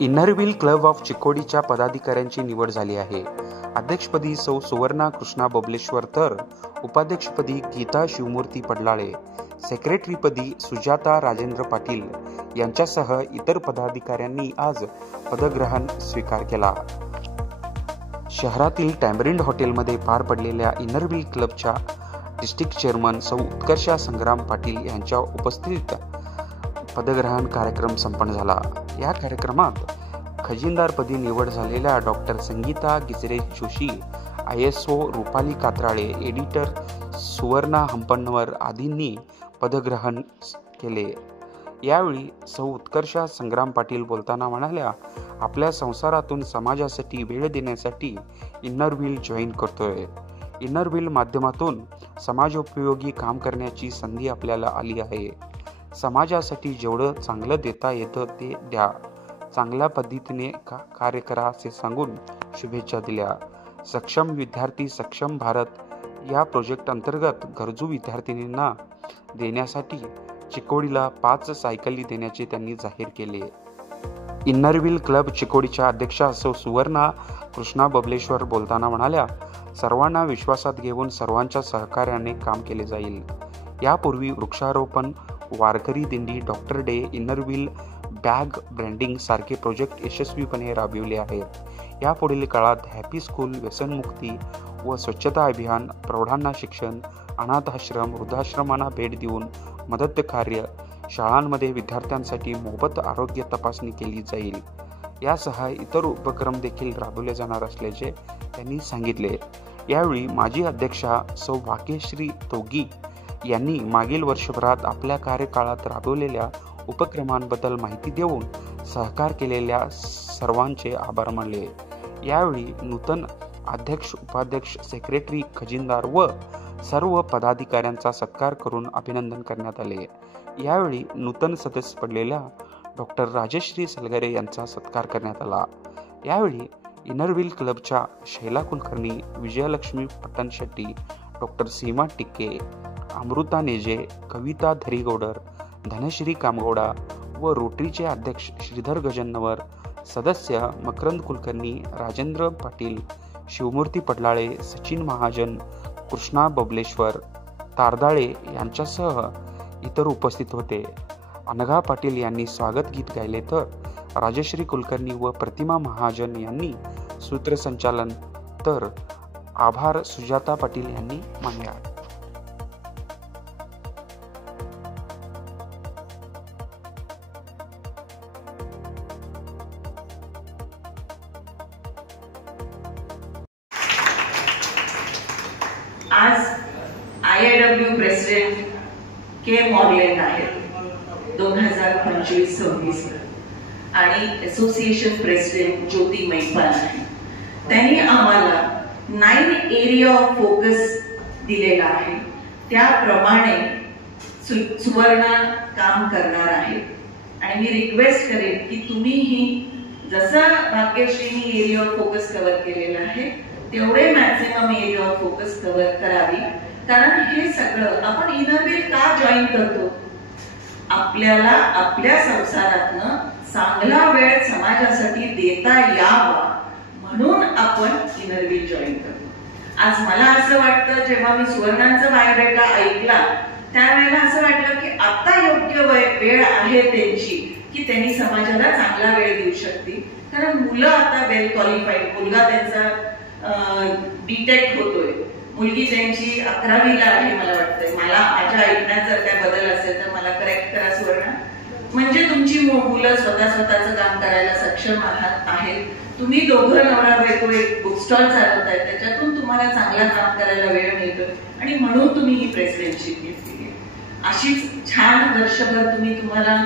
Inner wheel club of चिकोडीच्या पदाधिकाऱ्यांची निवड झाली आहे. अध्यक्षपदी सौ सुवर्णा कृष्णा बबलेश्वर तर उपाध्यक्षपदी गीता शिवमूर्ती पडलाळे, सेक्रेटरीपदी सुजाता राजेंद्र पाटील यांच्यासह इतर पदाधिकाऱ्यांनी आज पदग्रहण स्वीकार केला. शहरातील टॅमरिंड हॉटेलमध्ये पार पडलेल्या इनर व्हील क्लबच्या डिस्ट्रिक्ट चेअरमन सौ उत्कर्षा संग्राम पाटील यांच्या उपस्थितीत पदग्रहण कार्यक्रम संपन्न झाला. या कार्यक्रमात खजिनदारपदी निवड झालेल्या doctor Sangeeta Gijre Joshi, ISO Rupali Katrale, editor Suvarna Hampannavar आदींनी पदग्रहण केले. यावेळी सौ उत्कर्षा संग्राम पाटील बोलताना म्हणाल्या, आपल्या संसारातून समाजासाठी वेळ देण्यासाठी इनर व्हील जॉईन करतोय. इनर व्हील माध्यमातून समाजोपयोगी काम करण्याची संधी आपल्याला आली आहे. समाजासाठी जेवढं चांगलं देता येतं ते द्या, चांगल्या पद्धतीने कार्य करा असे सांगून शुभेच्छा दिल्या. सक्षम विद्यार्थी सक्षम भारत या प्रोजेक्ट अंतर्गत गरजू विद्यार्थिनींना देण्यासाठी चिकोडीला 5 सायकली देण्याचे त्यांनी जाहीर केले. इनर व्हील क्लब चिकोडीच्या अध्यक्षा सौ सुवर्णा कृष्णा बबलेश्वर बोलताना म्हणाल्या, सर्वांना विश्वासात घेऊन सर्वांच्या सहकार्याने काम केले जाईल. यापूर्वी वृक्षारोपण, वारकरी दिंडी, doctor day, inner wheel bag branding सारखे प्रोजेक्ट यशस्वीपणे राबविले आहेत. यापुढील काळात हॅपी स्कूल, व्यसनमुक्ती व स्वच्छता अभियान, प्रौढांना शिक्षण, अनाथ आश्रम, वृद्धाश्रमांना भेट देऊन मदत कार्य, शाळांमध्ये विद्यार्थ्यांसाठी मोफत आरोग्य तपासणी केली जाईल. यासह इतर उपक्रम देखील राबवले जाणार असल्याचे त्यांनी सांगितले. यावेळी माजी अध्यक्षा सौ भाग्यश्री तोगी यांनी मागील वर्षभरात आपल्या कार्यकाळात राबवलेल्या उपक्रमांबद्दल माहिती देऊन सहकार केलेल्या सर्वांचे आभार मानले. यावेळी नूतन अध्यक्ष, उपाध्यक्ष, सेक्रेटरी, खजिनदार व सर्व पदाधिकाऱ्यांचा सत्कार करून अभिनंदन करण्यात आले. यावेळी नूतन सदस्य पडलेल्या डॉक्टर राजश्री सलगरे यांचा सत्कार करण्यात आला. यावेळी इनर व्हील क्लबच्या शैला कुलकर्णी, विजयलक्ष्मी पट्टणशेट्टी, डॉक्टर सीमा टिक्के, अमृता नेजे, कविता धरीगौडर, धनश्री कामगौडा व रोटरीचे अध्यक्ष श्रीधर गजन्नवर, सदस्य मकरंद कुलकर्णी, राजेंद्र पाटील, शिवमूर्ती पडलाळे, सचिन महाजन, कृष्णा बबलेश्वर, तारदाळे यांच्यासह इतर उपस्थित होते. अनघा पाटील यांनी स्वागत गीत गायले तर राजश्री कुलकर्णी व प्रतिमा महाजन यांनी सूत्रसंचालन तर आभार सुजाता पाटील यांनी मानले. आज IIW प्रेसिडेंट के मॉर्लेन आहेत 2025-26 आणि असोसिएशन प्रेसिडेंट ज्योती मैपाल आहे. त्यांनी आम्हाला 9 एरिया ऑफ फोकस दिलेला आहे. त्याप्रमाणे सुवर्णा काम करणार आहे आणि मी रिक्वेस्ट करेन की तुम्हीही जसं भाग्यश्रीनी एरिया ऑफ फोकस कव्हर केलेला आहे तेवढे maximum area of focus cover करावी. कारण हे सगळं आपण इनर व्हील का जॉईन करतो? आपल्याला आपल्या संसारातनं चांगला वेळ समाजासाठी देता यावा म्हणून आपण इनर व्हील जॉईन करतो. आज मला असं वाटतं, जेव्हा मी सुवर्णांचा बायोडेटा ऐकला त्यावेळेला असं वाटलं की आता योग्य वेळ आहे त्यांची की त्यांनी समाजाला चांगला वेळ देऊ शकतील. कारण मुलं आता वेल क्वालिफाईड, मुलगा त्यांचा B.Tech होतोय, मुलगी त्यांची 11वीला आहे. मला वाटतंय, मला माझ्या ऐकण्यात जर काय बदल असेल तर मला करेक्ट करा सुवर्णा. म्हणजे तुमची मुलं स्वतःचं काम करायला सक्षम आहेत. तुम्ही दोघं नवरा बायको एक बुक स्टॉल चालवताय, त्याच्यातून तुम्हाला चांगलं काम करायला वेळ मिळतोय आणि म्हणून तुम्ही ही प्रेसिडेंटशिप घेतली. अशीच छान वर्षभर तुम्हाला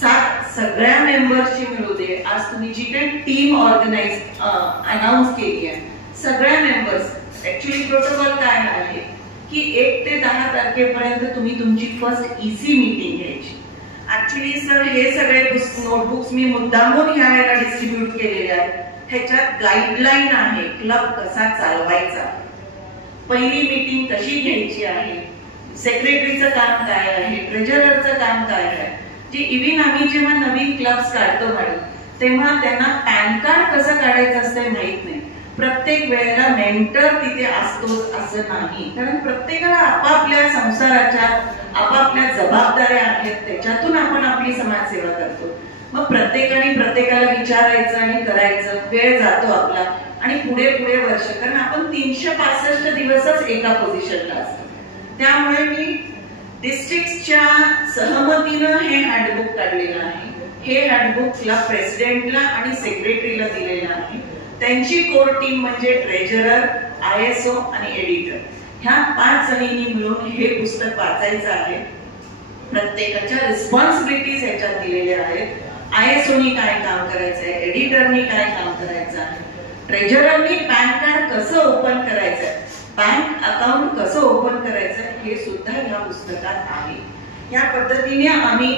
7 सगळ्या मेंबर्सची मिळू दे. आज तुम्ही जी काही टीम ऑर्गनाइज अनाउन्स केली आहे, सगळ्या मेंबर्स, ऍक्च्युली प्रोटोकॉल काय आहे की 1 ते 10 तारखेपर्यंत तुम्ही तुमची फर्स्ट EC मीटिंग घ्यायची. ऍक्च्युली सर हे सगळे नोटबुक्स मी मुद्दामून ह्या वेळेला डिस्ट्रीब्यूट केलेले आहेत. ह्याच्यात गाईडलाईन आहे क्लब कसा चालवायचा, पहिली मीटिंग कशी घ्यायची आहे, सेक्रेटरीचं काम काय आहे, ट्रेजररचं काम काय आहे. जे इव्हन आम्ही जेव्हा नवीन क्लब्स काढतो मॅडम तेव्हा त्यांना पॅन कार्ड कसं काढायचं असतं माहित नाही. प्रत्येक वेळेला मेंटर तिथे असतोच असं नाही, कारण प्रत्येकाला आपापल्या संसाराच्या आपापल्या जबाबदाऱ्या आहेत, त्याच्यातून आपण आपली समाजसेवा करतो. मग प्रत्येकाने प्रत्येकाला विचारायचं आणि करायचं, वेळ जातो आपला आणि पुढे पुढे वर्ष, कारण आपण 365 दिवसच एका पोझिशनला असतो. त्यामुळे मी डिस्ट्रिक्टच्या सहमतीनं हे हँडबुक काढलेलं आहे. हे हँडबुकला प्रेसिडेंटला आणि सेक्रेटरीला दिलेलं आहे. त्यांची कोर टीम म्हणजे ट्रेजरर, ISO आणि एडिटर, ह्या 5 जणींनी मिळून हे पुस्तक वाचायचं आहे. प्रत्येकाच्या रिस्पॉन्सिबिलिटीज याच्यात दिलेल्या आहेत. ISOनी काय काम करायचंय, एडिटरनी काय काम करायचं आहे, ट्रेजररनी पॅन कार्ड कसं ओपन करायचंय, बँक अकाउंट कसं ओपन करायचं, हे सुद्धा ह्या पुस्तकात आहे. या पद्धतीने आम्ही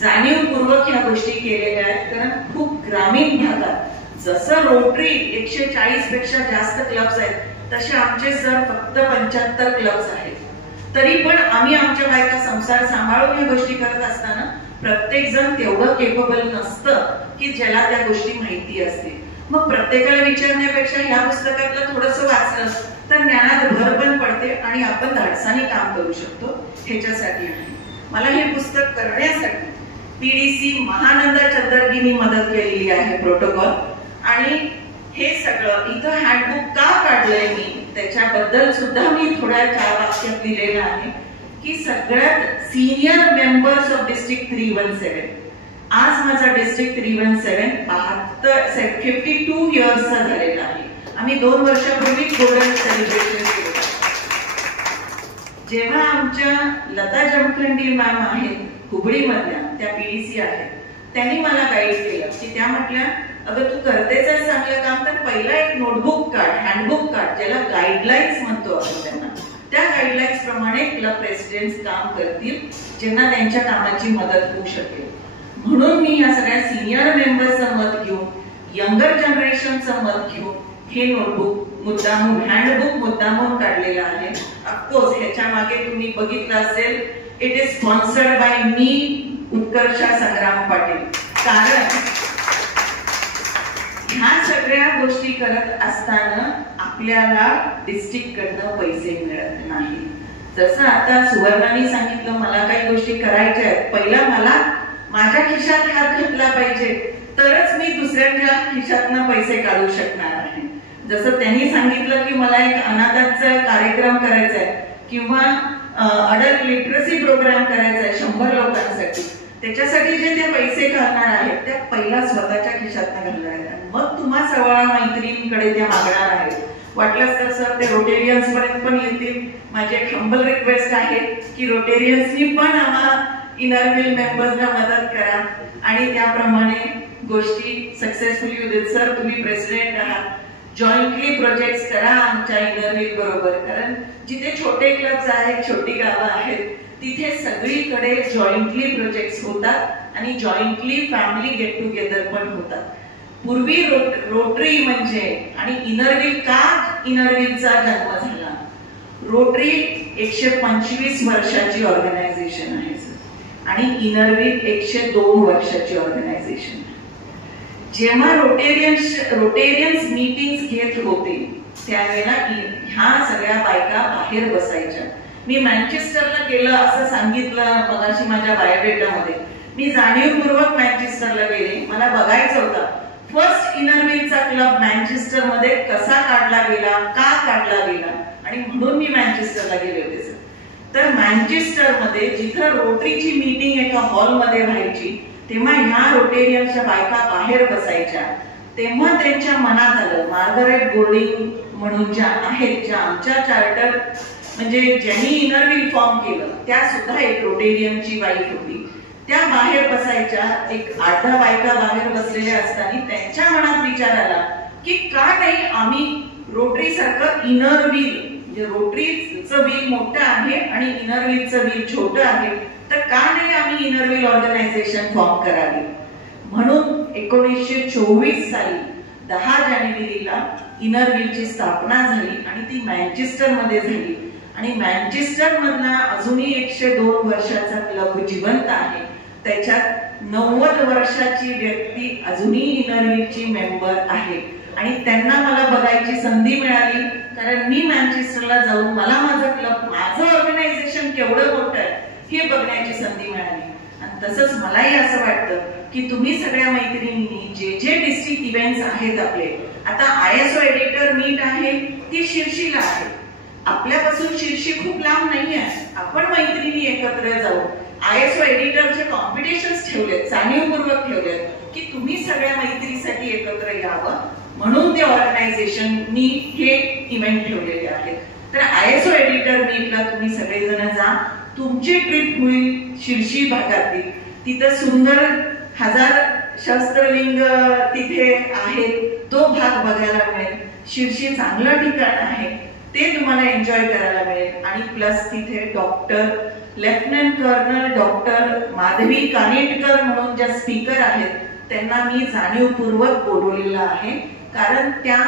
जाणीवपूर्वक ह्या गोष्टी केलेल्या आहेत. कारण खूप ग्रामीण भागात जसं रोटरी 140 पेक्षा जास्त क्लब्स आहेत, तसे आमचे सर फक्त 75 क्लब्स आहेत. तरी पण आम्ही आमच्या बायका संसार सांभाळून या गोष्टी करत असताना प्रत्येक जण तेवढं केपेबल नसतं की ज्याला त्या गोष्टी माहिती असते. मग प्रत्येकाला विचारण्यापेक्षा ह्या पुस्तकातलं थोडंसं वाचलं तर ज्ञानात भर पण पडते आणि आपण धाडसाने काम करू शकतो. ह्याच्यासाठी मला हे पुस्तक करण्यासाठी PDC महानंदा चंदरगीनी मदत केलेली आहे, प्रोटोकॉल. आणि हे सगळं इथं हँडबुक का काढलंय मी त्याच्याबद्दल सुद्धा मी थोड्या 4 वाक्यात लिहिलेलं आहे की सगळ्यात सिनियर मेंबर्स ऑफ डिस्ट्रिक्ट 317, आज माझा डिस्ट्रिक्ट 317 52 इयर्सचा झालेला आहे. आम्ही 2 वर्षापूर्वी गोल्डन सेलिब्रेशन केलं. जेव्हा आमच्या लता जमखंडी मॅम आहेत हुबळीमधल्या, त्या PDC आहेत, त्यांनी मला गाईड केलं की त्या म्हटल्या, अगं तू करतेच आहे चांगलं काम, तर पहिला एक नोटबुक काढ, हँडबुक काढ, ज्याला गाईडलाईन्स म्हणतो आपण त्यांना. त्या गाईडलाईन्स प्रमाणे क्लब प्रेसिडेंट्स काम करतील, ज्यांना त्यांच्या कामाची मदत होऊ शकेल. म्हणून मी या सगळ्या सिनियर मेंबर्सचं मत घेऊन, यंगर जनरेशनचं मत घेऊन हे नोटबुक मुद्दामून, हँडबुक मुद्दामून काढलेलं आहे. ऑफकोर्स ह्याच्या मागे तुम्ही बघितलं असेल, इट इज स्पॉन्सर्ड बाय मी, उत्कर्षा संग्राम पाटील. कारण ह्या सगळ्या गोष्टी करत असताना आपल्याला डिस्ट्रिक्ट कडनं पैसे मिळत नाही. जसं आता सुवर्णाने सांगितलं, मला काही गोष्टी करायच्या आहेत, पहिला मला माझ्या खिशात हात घातला पाहिजे, तरच मी दुसऱ्यांच्या खिशातनं पैसे काढू शकणार आहे. जसं त्यांनी सांगितलं की मला एक अनाथाचा कार्यक्रम करायचा आहे किंवा अडल्ट लिटरसी प्रोग्राम करायचा आहे 100 लोकांसाठी, त्याच्यासाठी जे ते पैसे घालणार आहेत त्या पहिला स्वतःच्या खिशातनं घालणार आहेत. मग तुम्हा सगळ्या मैत्रिणींकडे त्या मागणार आहेत. वाटलंच तर सर ते रोटेरियन्स पर्यंत पण येतील. माझी एक हंबल रिक्वेस्ट आहे की रोटेरियन्सनी पण आम्हाला इनर व्हील मेंबर्सना मदत करा आणि त्याप्रमाणे गोष्टी सक्सेसफुली होऊ देत. सर तुम्ही प्रेसिडेंट आहात, जॉईंटली प्रोजेक्ट करा आमच्या इनर व्हील बरोबर. कारण जिथे छोटे क्लब्स आहेत, छोटी गावं आहेत, तिथे सगळीकडे जॉईंटली प्रोजेक्ट्स होतात आणि जॉईंटली फॅमिली गेट टुगेदर पण होतात. पूर्वी रोटरी म्हणजे, आणि इनर व्हील का इनर व्हीलचा जन्म झाला, रोटरी 125 वर्षाची ऑर्गनायझेशन आहे आणि इनर व्हील 102 वर्षाची ऑर्गनायझेशन आहे. जेव्हा रोटेरियन्स मीटिंग्स घेत होते त्यावेळेला ह्या सगळ्या बायका बाहेर बसायच्या. मी मँचेस्टरला गेलं असं सांगितलं मगाशी माझ्या बायोडेटामध्ये. मी जाणीवपूर्वक मँचेस्टरला गेले, मला बघायचं होतं फर्स्ट इनर व्हीलचा क्लब मँचेस्टर मध्ये कसा काढला गेला, का काढला गेला, आणि म्हणून मी मँचेस्टरला गेले होते. तर मँचेस्टर मध्ये जिथं रोटरीची मीटिंग एका हॉलमध्ये व्हायची तेव्हा ह्या रोटेरियनच्या बायका बाहेर बसायच्या. तेव्हा त्यांच्या मनात आलं, मार्गरेट गोल्डिंग म्हणून ज्या आहेत, ज्या आमच्या चार्टर म्हणजे ज्यांनी इनर व्हील फॉर्म केलं, त्या सुद्धा एक रोटेरियनची वाईफ होती. त्या बाहेर बसायच्या, एक 8-10 बायका बाहेर बसलेल्या असताना त्यांच्या मनात विचार आला की का नाही आम्ही रोटरी सारखं इनर व्हील, म्हणजे रोटरीचं व्हील मोठं आहे आणि इनर व्हीलचं व्हील छोटं आहे, तर का नाही आम्ही इनर व्हील ऑर्गनायझेशन फॉर्म करावी. म्हणून 1924 साली 10 जानेवारीला इनर व्हीलची स्थापना झाली आणि ती मँचेस्टर मध्ये झाली. आणि मँचेस्टर मधला अजूनही 102 वर्षाचा क्लब जिवंत आहे. त्याच्यात 90 वर्षाची व्यक्ती अजूनही इनरव्हीलची मेंबर आहे आणि त्यांना मला बघायची संधी मिळाली, कारण मी मँचेस्टरला जाऊन मला माझं क्लब, माझं ऑर्गनायझेशन केवढं मोठं आहे हे बघण्याची संधी मिळाली. आणि तसंच मलाही असं वाटतं की तुम्ही सगळ्या मैत्रिणींनी जे जे डिस्ट्रिक्ट इव्हेंट्स आहेत आपले, आता ISO एडिटर मीट आहे ती शिर्षीला आहे, आपल्यापासून शिर्षी खूप लांब नाही आहे. आपण मैत्रिणी एकत्र जाऊन ISO एडिटरचे कॉम्पिटिशन्स ठेवलेत, जाणीवपूर्वक ठेवलेत की तुम्ही सगळ्या मैत्रीसाठी एकत्र यावं, म्हणून ते ऑर्गनायझेशननी हे इव्हेंट ठेवलेले आहेत. तर ISO एडिटर मीटला तुम्ही सगळेजण जा, तुमची ट्रिप होईल शिर्षी भागातील. तिथं सुंदर 1000 शस्त्रलिंग तिथे आहेत, तो भाग बघायला मिळेल. शिर्षी चांगलं ठिकाण आहे, ते तुम्हाला एन्जॉय करायला मिळेल. आणि प्लस तिथे doctor lieutenant colonel doctor Madhavi Kanitkar म्हणून ज्या स्पीकर आहेत त्यांना मी जाणीवपूर्वक बोलवलेलं आहे, कारण त्या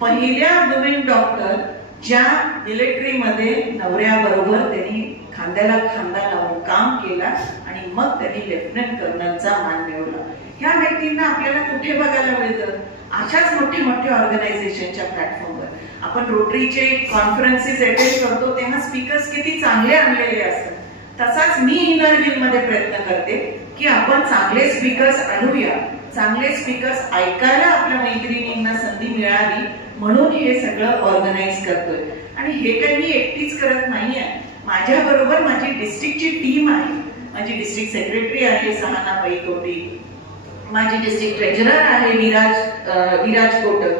पहिल्या वुमेन डॉक्टर ज्या मिलिटरीमध्ये नवऱ्याबरोबर त्यांनी खांद्याला खांदा लावून काम केला आणि मग त्यांनी लेफ्टनंट कर्नलचा मान मिळवला. ह्या व्यक्तींना आपल्याला कुठे बघायला मिळतं? अशाच मोठ्या मोठ्या ऑर्गनायझेशनच्या प्लॅटफॉर्मवर. आपण रोटरीचे कॉन्फरन्सेस अटेंड करतो तेव्हा स्पीकर्स किती चांगले आणलेले असतात. तसाच मी इनरव्हीलमध्ये प्रयत्न करते की आपण चांगले स्पीकर्स आणूया, चांगले स्पीकर्स ऐकायला आपल्या मैत्रिणींना संधी मिळावी, म्हणून हे सगळं ऑर्गनाईज करतोय. आणि हे काही मी एकटीच करत नाहीये, माझ्या बरोबर माझी डिस्ट्रिक्टची टीम आहे. माझी डिस्ट्रिक्ट सेक्रेटरी आहे सहाना पैकोटी, माझी डिस्ट्रिक्ट ट्रेजरर आहे विराज कोटक,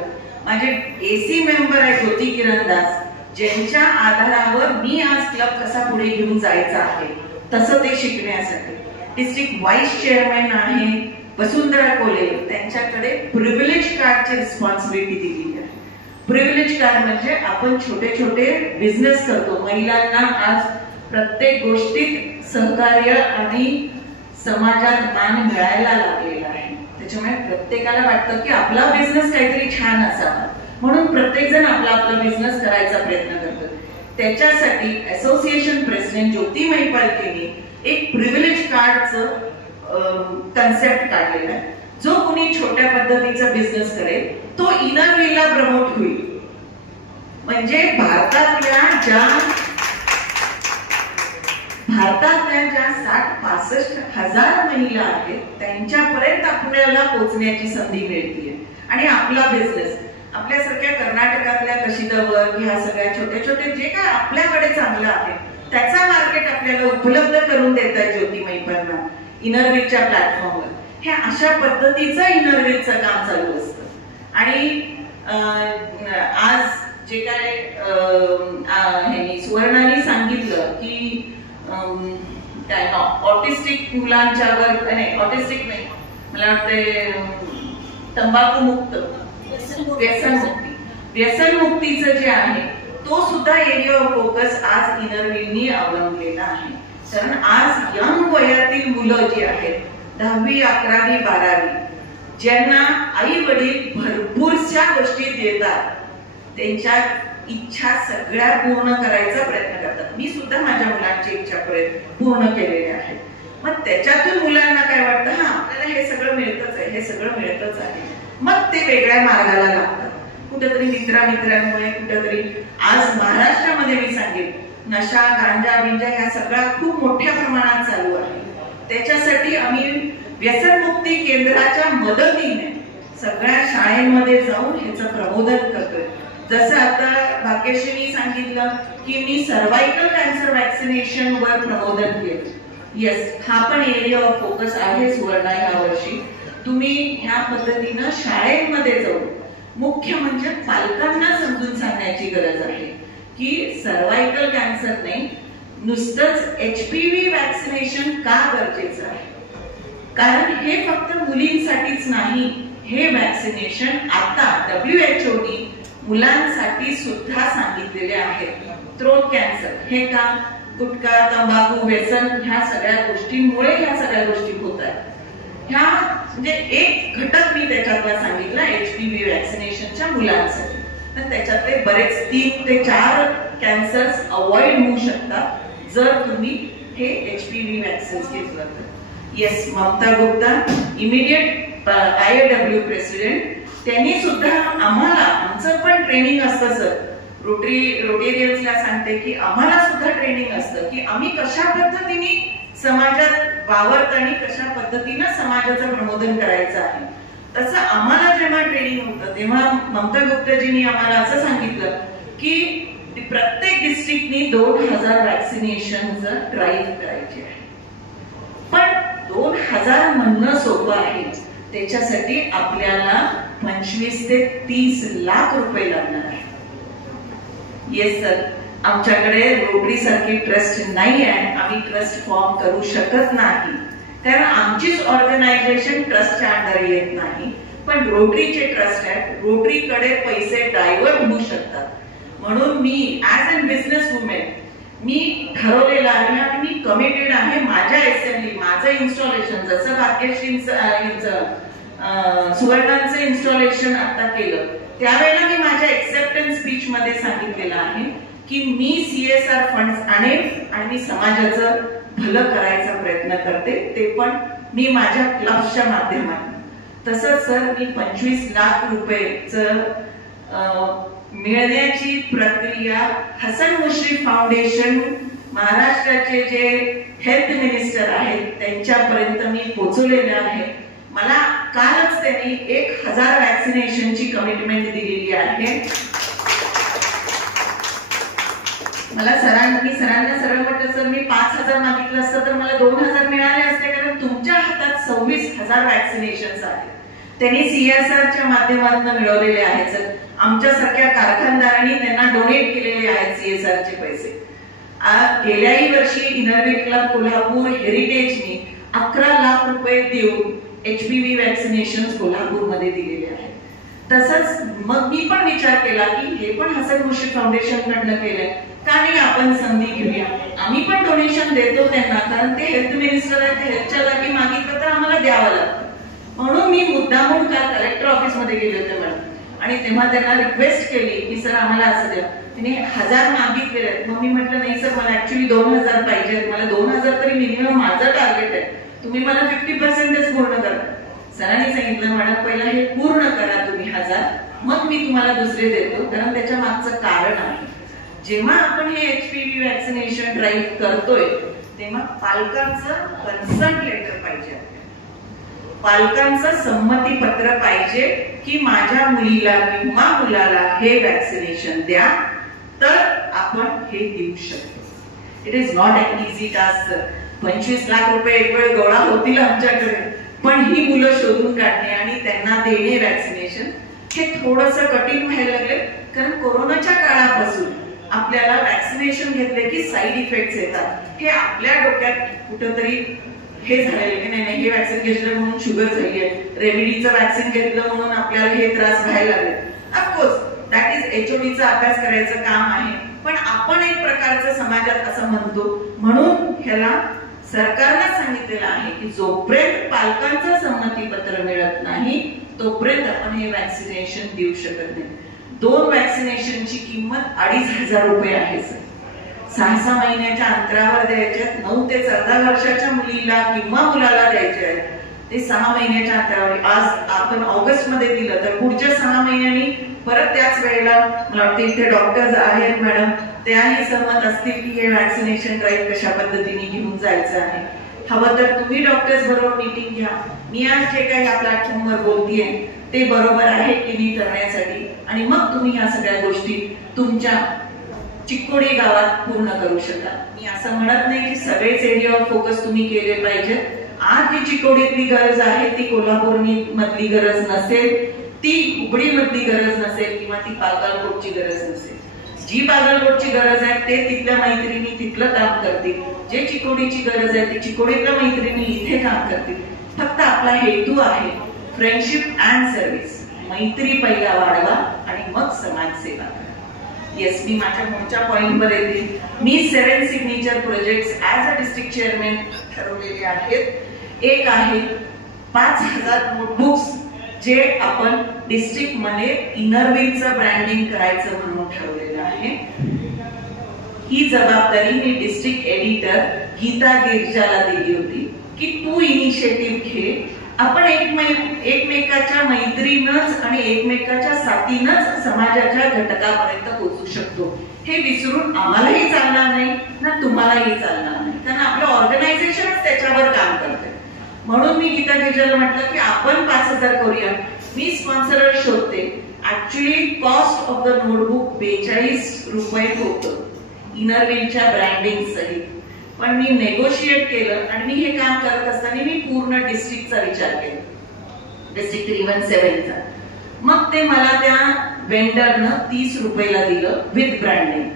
माझे AC मेंबर आहे ज्योती किरण दास, ज्यांच्या आधारावर मी आज क्लब कसा पुढे घेऊन जायचा आहे तसं ते शिकण्यासाठी. डिस्ट्रिक्ट व्हाईस चेअरमॅन आहे वसुंधरा कोले, त्यांच्याकडे प्रिव्हिलेज कार्डची रिस्पॉन्सिबिलिटी दिली आहे. प्रिव्हिलेज कार्ड म्हणजे आपण छोटे छोटे बिझनेस करतो, महिलांना आज प्रत्येक गोष्टीत सहकार्य आणि समाजात मान मिळायला लागलेला आहे. त्याच्यामुळे प्रत्येकाला वाटतं की आपला बिझनेस काहीतरी छान असावा, म्हणून प्रत्येक जण आपला आपला बिझनेस करायचा प्रयत्न करतो. त्याच्यासाठी असोसिएशन प्रेसिडेंट ज्योती मैपालकेनी एक प्रिव्हिलेज कार्डचं कन्सेप्ट काढलेला आहे. जो कोणी छोट्या पद्धतीचा बिझनेस करेल तो इनरव्हीलला प्रमोट होईल. म्हणजे भारतातल्या ज्या 60-65 हजार महिला आहेत त्यांच्यापर्यंत आपल्याला पोहोचण्याची संधी मिळते. आणि आपला बिझनेस आपल्यासारख्या कर्नाटकातल्या कशिदावर ह्या सगळ्या छोटे छोटे जे काय आपल्याकडे चांगलं आहे त्याचा मार्केट आपल्याला उपलब्ध करून देतात ज्योती मैपालना इनरव्हीलच्या प्लॅटफॉर्मवर. हे अशा पद्धतीचं इनरव्हीलचं काम चालू असतं. आणि आज जे काय सुवर्णाने सांगितलं की काय ऑटिस्टिक मुलांच्यावर, नाही ऑटिस्टिक नाही, मला वाटते तंबाखू मुक्त, व्यसनमुक्तीचं जे आहे तो सुद्धा एरिया ऑफ फोकस आज इनरव्हीलनी अवलंबलेला आहे. कारण आज यंग वयातील मुलं जी आहेत 10वी 11वी 12वी, ज्यांना आई वडील भरपूरशा गोष्टी देतात, त्यांच्या इच्छा सगळ्या पूर्ण करायचा प्रयत्न करतात. मी सुद्धा माझ्या मुलांची इच्छा पूर्ण केलेली आहे. मग त्याच्यातून मुलांना काय वाटतं, हा आपल्याला हे सगळं मिळतच आहे, हे सगळं मिळतच आहे, मग ते वेगळ्या मार्गाला लागतात. कुठेतरी मित्रांमुळे, कुठेतरी आज महाराष्ट्रामध्ये मी सांगेन नशा, गांजा बिंजा ह्या सगळ्या खूप मोठ्या प्रमाणात चालू आहे. त्याच्यासाठी आम्ही व्यसनमुक्ती केंद्राच्या मदतीने सगळ्या शाळेमध्ये जाऊन ह्याचं प्रबोधन करतोय. जसं आता भाग्यश्रीनी सांगितलं की मी सर्वायकल कॅन्सर वॅक्सिनेशन वर प्रबोधन केलं. येस, हा पण एरिया ऑफ फोकस आहे सुवर्णा या वर्षी. तुम्ही ह्या पद्धतीनं शाळेमध्ये जाऊन, मुख्य म्हणजे पालकांना समजून सांगण्याची गरज आहे की सर्वायकल कॅन्सर नाही, नुसतंच HPV वॅक्सिनेशन का गरजेचं आहे. कारण हे फक्त मुलींसाठीच नाही, हे वॅक्सिनेशन आता WHO मुलांसाठी सुद्धा सांगितलेले आहे. थ्रोट कॅन्सर हे का, गुटखा, तंबाखू, व्यसन ह्या सगळ्या गोष्टींमुळे ह्या सगळ्या गोष्टी होत आहेत. ह्या म्हणजे एक घटक मी त्याच्यातला सांगितला HPV वॅक्सिनेशनच्या मुलांसाठी. तर त्याच्यातले बरेच 3 ते 4 कॅन्सर्स अवॉइड होऊ शकतात जर तुम्ही हे HPV वॅक्सिन घेतलं तर. Yes, Mamata Gupta, immediate IAW president, त्यांनी सुद्धा आम्हाला, आमचं पण ट्रेनिंग असतं सर, रोटेरियन्सला सांगते की आम्हाला सुद्धा ट्रेनिंग असतं की आम्ही कशा पद्धतीने समाजात वावरताना कशा पद्धतीने समाजाचं प्रबोधन करायचं आहे. तसं आम्हाला जेव्हा ट्रेनिंग होतं तेव्हा ममता गुप्ताजींनी आम्हाला असं सांगितलं की प्रत्येक डिस्ट्रिक्टनी 2000 वॅक्सिनेशनचं ड्राईव्ह करायचे आहे. पण 2000 म्हणणं सोपं आहे, त्याच्यासाठी आपल्याला 25 ते 30 लाख रुपये लागणार आहे. येस सर, आमच्याकडे रोटरी सारखी ट्रस्ट नाही आहे, आम्ही ट्रस्ट फॉर्म करू शकत नाही कारण आमचीच ऑर्गनायझेशन ट्रस्टच्या अंडर येत नाही. पण रोटरीचे ट्रस्ट आहेत, रोटरीकडे पैसे डायव्हर्ट होऊ शकतात. म्हणून मी ऍज अन बिझनेस वुमेन मी ठरवलेलं आहे आणि मी कमिटेड आहे. माझ्या असेंब्ली, माझं इन्स्टॉलेशन, जसं भाग्यश्रींचं सुवर्णांचं इन्स्टॉलेशन आता केलं त्यावेळेला मी माझ्या एक्सेप्टन्स स्पीच मध्ये सांगितलेलं आहे की मी CSR फंड्स आणेन आणि मी समाजाचं भलं करायचा प्रयत्न करते, ते पण मी माझ्या क्लबच्या माध्यमातून. तसंच सर, मी 25 लाख रुपयेचं मिळण्याची प्रक्रिया हसन मुश्रीफ फाउंडेशन, महाराष्ट्राचे जे हेल्थ मिनिस्टर आहेत त्यांच्यापर्यंत मी पोहोचवलेले आहे. मला कालच त्यांनी 1000 वॅक्सिनेशनची कमिटमेंट दिलेली आहे. मला सरांना सरळ म्हटलं सर, मी 5000 मागितलं असतं तर मला 2000 मिळाले असते कारण तुमच्या हातात 26,000 वॅक्सिनेशन आहेत. त्यांनी CSRच्या माध्यमातून मिळवलेले आहेत सर. आमच्यासारख्या कारखानदारांनी त्यांना डोनेट केलेले आहेत CSRचे पैसे. गेल्याही वर्षी इनरव्हील क्लब कोल्हापूर हेरिटेजनी 11 लाख रुपये देऊन HPV वॅक्सिनेशन कोल्हापूरमध्ये दिलेले आहेत. तसंच मग मी पण विचार केला की हे पण हसन मुश्रीफ फाउंडेशन कडनं केलंय, का नाही आपण संधी घेऊया. आम्ही पण डोनेशन देतो त्यांना कारण ते हेल्थ मिनिस्टर आहेत, ते हेल्थच्या जागी मागितलं तर आम्हाला द्यावं लागतं. म्हणून मी मुद्दामून काल कलेक्टर ऑफिस मध्ये गेले होते मॅडम आणि तेव्हा त्यांना रिक्वेस्ट केली की सर आम्हाला असं द्या. तिने 1000 मागितलेले आहेत. मग मी म्हटलं नाही सर, मला ऍक्च्युली 2000 पाहिजे, मला 2000 तरी मिनिमम माझं टार्गेट आहे, तुम्ही मला 50% पूर्ण करा. सरांनी सांगितलं मॅडम पहिला हे पूर्ण करा तुम्ही 1000, मग मी तुम्हाला दुसरे देतो. कारण त्याच्या मागचं कारण आहे, जेव्हा आपण हे HPV वॅक्सिनेशन ड्राईव्ह करतोय तेव्हा पालकांचं कन्सर्ट लेटर पाहिजे, पालकांचं संमती पत्र पाहिजे की माझ्या मुलीला किंवा मुलाला हे वॅक्सिनेशन द्या, तर आपण हे देऊ शकतो. It is not an easy task. 25 lakh रुपये एक वेळ गोळा होतील आमच्याकडे, पण ही मुलं शोधून काढणे आणि त्यांना देणे वॅक्सिनेशन हे थोडंसं कठीण व्हायला लागले. कारण कोरोनाच्या काळापासून आपल्याला वॅक्सिनेशन घेतले की साईड इफेक्ट्स येतात, हे आपल्या डोक्यात कुठंतरी हे झालेलं की नाही हे वॅक्सिन घेतलं म्हणून शुगर झाली आहे, रेमडीचं वॅक्सिन घेतलं म्हणून आपल्याला हे त्रास व्हायला लागले. ऑफकोर्स दॅट इज HODचा अभ्यास करायचं काम आहे, पण आपण एक प्रकारचं समाजात असं म्हणतो. म्हणून ह्याला सरकारने सांगितलेलं आहे की जोपर्यंत पालकांचं संमतीपत्र मिळत नाही तोपर्यंत आपण हे वॅक्सिनेशन देऊ शकत नाही. 2 वॅक्सिनेशनची किंमत 2500 रुपये आहे सर. 6-6 महिन्याच्या अंतरावर द्यायचे, 9 ते 14 वर्षाच्या मुलीला किंवा मुलाला द्यायचे आहेत, ते 6 महिन्याच्या अंतरावर. आज आपण ऑगस्ट मध्ये दिलं तर पुढच्या 6 महिन्यांनी परत त्याच वेळेला मला वाटतं इथे डॉक्टर्स आहेत मॅडम, त्याही सहमत असतील की हे वॅक्सिनेशन ड्राईव्ह कशा पद्धतीने घेऊन जायचं आहे. हवं तर तुम्ही डॉक्टर्स बरोबर मीटिंग घ्या. मी आज जे काही या प्लॅटफॉर्मवर बोलतीये ते बरोबर आहे की नाही करण्यासाठी, आणि मग तुम्ही ह्या सगळ्या गोष्टी तुमच्या चिकोडी गावात पूर्ण करू शका. मी असं म्हणत नाही की सगळेच एरिया ऑफ फोकस तुम्ही केले पाहिजे. आज जी चिकोडीतली गरज आहे ती कोल्हापूर मधली गरज नसेल, ती हुबळी मधली गरज नसेल किंवा ती बागलकोटची गरज नसेल. जी बागलकोटची गरज आहे ते तिथल्या मैत्रिणी तिथलं काम करतील, जे चिकोडीची गरज आहे ती चिकोडीतल्या मैत्रिणी इथे काम करतील. फक्त आपला हेतू आहे फ्रेंडशिप अँड सर्व्हिस. मैत्री पहिला वाढवा आणि मग समाजसेवा करा. येस, मी माझ्या पुढच्या पॉइंटवर येते. मी 7 signature projects as a district chairman ठरवलेले आहेत. एक आहे 5000 नोटबुक्स जे आपण डिस्ट्रिक्ट मध्ये इनरव्हीलचं ब्रँडिंग करायचं म्हणून ठरवलेलं आहे. ही जबाबदारी मी डिस्ट्रिक्ट एडिटर गीता गिरजाला दिली होती की तू इनिशिएटिव्ह घे, आपण एकमेकाच्या मैत्रीनच आणि एकमेकाच्या साथीनच समाजाच्या घटकापर्यंत पोहोचू शकतो, हे विसरून आम्हालाही चालणार नाही ना तुम्हालाही चालणार नाही, कारण आपलं ऑर्गनायझेशनच त्याच्यावर काम करते. म्हणून मी गीता गिरजाला म्हटलं की आपण 5,000 करूया. मी स्पॉन्सर शोधते. Actually cost of the notebook 42 रुपये होतं इनरव्हीलच्या ब्रँडिंग सहित, पण मी नेगोशिएट केलं आणि मी हे काम करत असताना मी पूर्ण डिस्ट्रिक्टचा विचार केला, डिस्ट्रिक्ट 317चा. मग ते मला त्या वेंडरनं 30 रुपयाला दिलं विथ ब्रँडिंग.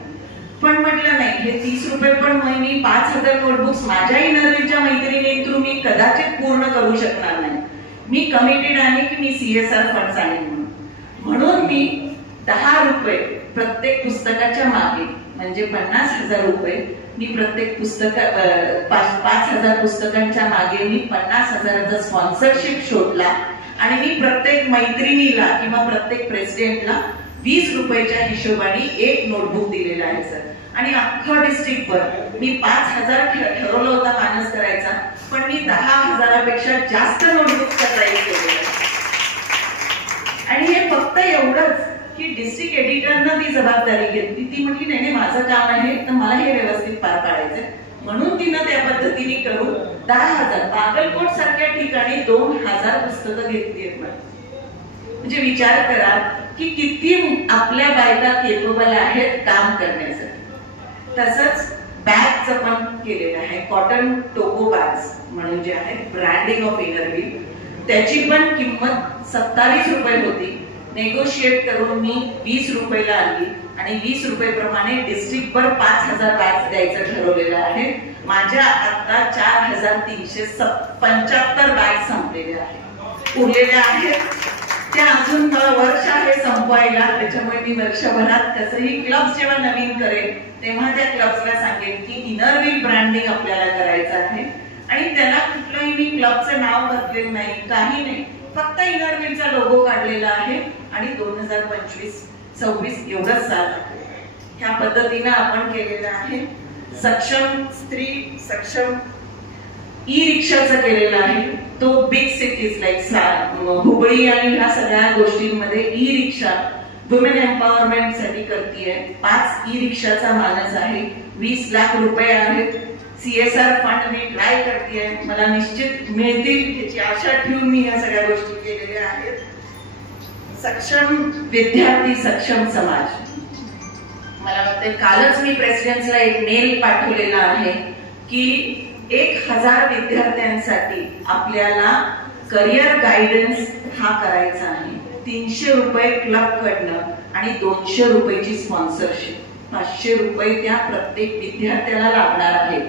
पण म्हटलं नाही, हे 30 रुपये पण मी 5,000 नोटबुक्स माझ्या इनरव्हीलच्या मैत्रिणी थ्रू मी कदाचित पूर्ण करू शकणार नाही. मी कमिटेड आहे की मी CSR फंड्स आणेन म्हणून मी 10 रुपये प्रत्येक पुस्तकाच्या मागे, म्हणजे 50,000 रुपये मी प्रत्येक पुस्तक 5,000 पुस्तकांच्या मागे मी 50,000चा स्पॉन्सरशिप शोधला आणि मी प्रत्येक मैत्रिणीला किंवा प्रत्येक प्रेसिडेंटला 20 रुपयाच्या हिशोबाने एक नोटबुक दिलेला आहे सर. आणि अख्खं डिस्ट्रिक्टवर मी 5,000 ठरवलं होता मानस करायचा, पण मी 10,000पेक्षा जास्त नोटबुकचा ट्राय केलेला. आणि हे फक्त एवढंच की डिस्ट्रिक्ट एडिटरनं ती जबाबदारी घेतली. ती म्हटली नाही माझं काम आहे तर मला हे व्यवस्थित पार पाडायचंय, म्हणून तिनं त्या पद्धतीने करून 10,000 बागलकोट सारख्या ठिकाणी 2,000 पुस्तकं घेतली आहेत. म्हणजे विचार करा की किती आपल्या बायका केपेबल आहेत काम करण्यासाठी. तसंच बॅगचं पण केलेलं आहे, कॉटन टोको बॅग्स म्हणून जे आहे ब्रँडिंग ऑफ इनरव्हील, त्याची पण किंमत 27 रुपये होती. नेगोशिएट करून मी 20 रुपयाला आणली आणि 20 रुपये प्रमाणे डिस्ट्रिक्टवर 5,000 बॅग्स द्यायचं ठरवलेलं आहे. माझ्या आता 4,375 बॅग संपलेल्या आहेत, उरलेल्या आहेत त्या अजून मला वर्ष आहे संपवायला. त्याच्यामुळे मी वर्षभरात कसंही क्लब्स जेव्हा नवीन करेन तेव्हा त्या क्लब्सला सांगेन की इनरव्हील ब्रँडिंग आपल्याला करायचं आहे. आणि त्याला कुठलंही मी क्लबचं नाव घातलेलं नाही, काही नाही, फक्त इनरव्हीलचा लोगो काढलेला आहे आणि 2025-26 एवढंच साल ह्या पद्धतीनं आपण केलेलं आहे. सक्षम स्त्री सक्षम ई रिक्षाचं केलेलं आहे. तो बिग सिटीज लाईक हुबळी आणि ह्या सगळ्या गोष्टींमध्ये ई रिक्षा वुमेन एम्पॉवरमेंट साठी करतीये. 5 ई रिक्षाचा मानस आहे, 20 लाख रुपये आहेत. CSR फंड मी ट्राय करतेय, मला निश्चित मिळतील याची आशा ठेवून मी ह्या सगळ्या गोष्टी केलेल्या आहेत. सक्षम विद्यार्थी सक्षम समाज, मला वाटतं कालच मी प्रेसिडेंटला एक मेल पाठवलेला आहे की 1,000 विद्यार्थ्यांसाठी आपल्याला करिअर गायडन्स हा करायचा आहे. 300 रुपये क्लब कडनं आणि 200 रुपयाची स्पॉन्सरशिप, 500 रुपये त्या प्रत्येक विद्यार्थ्याला लागणार आहे.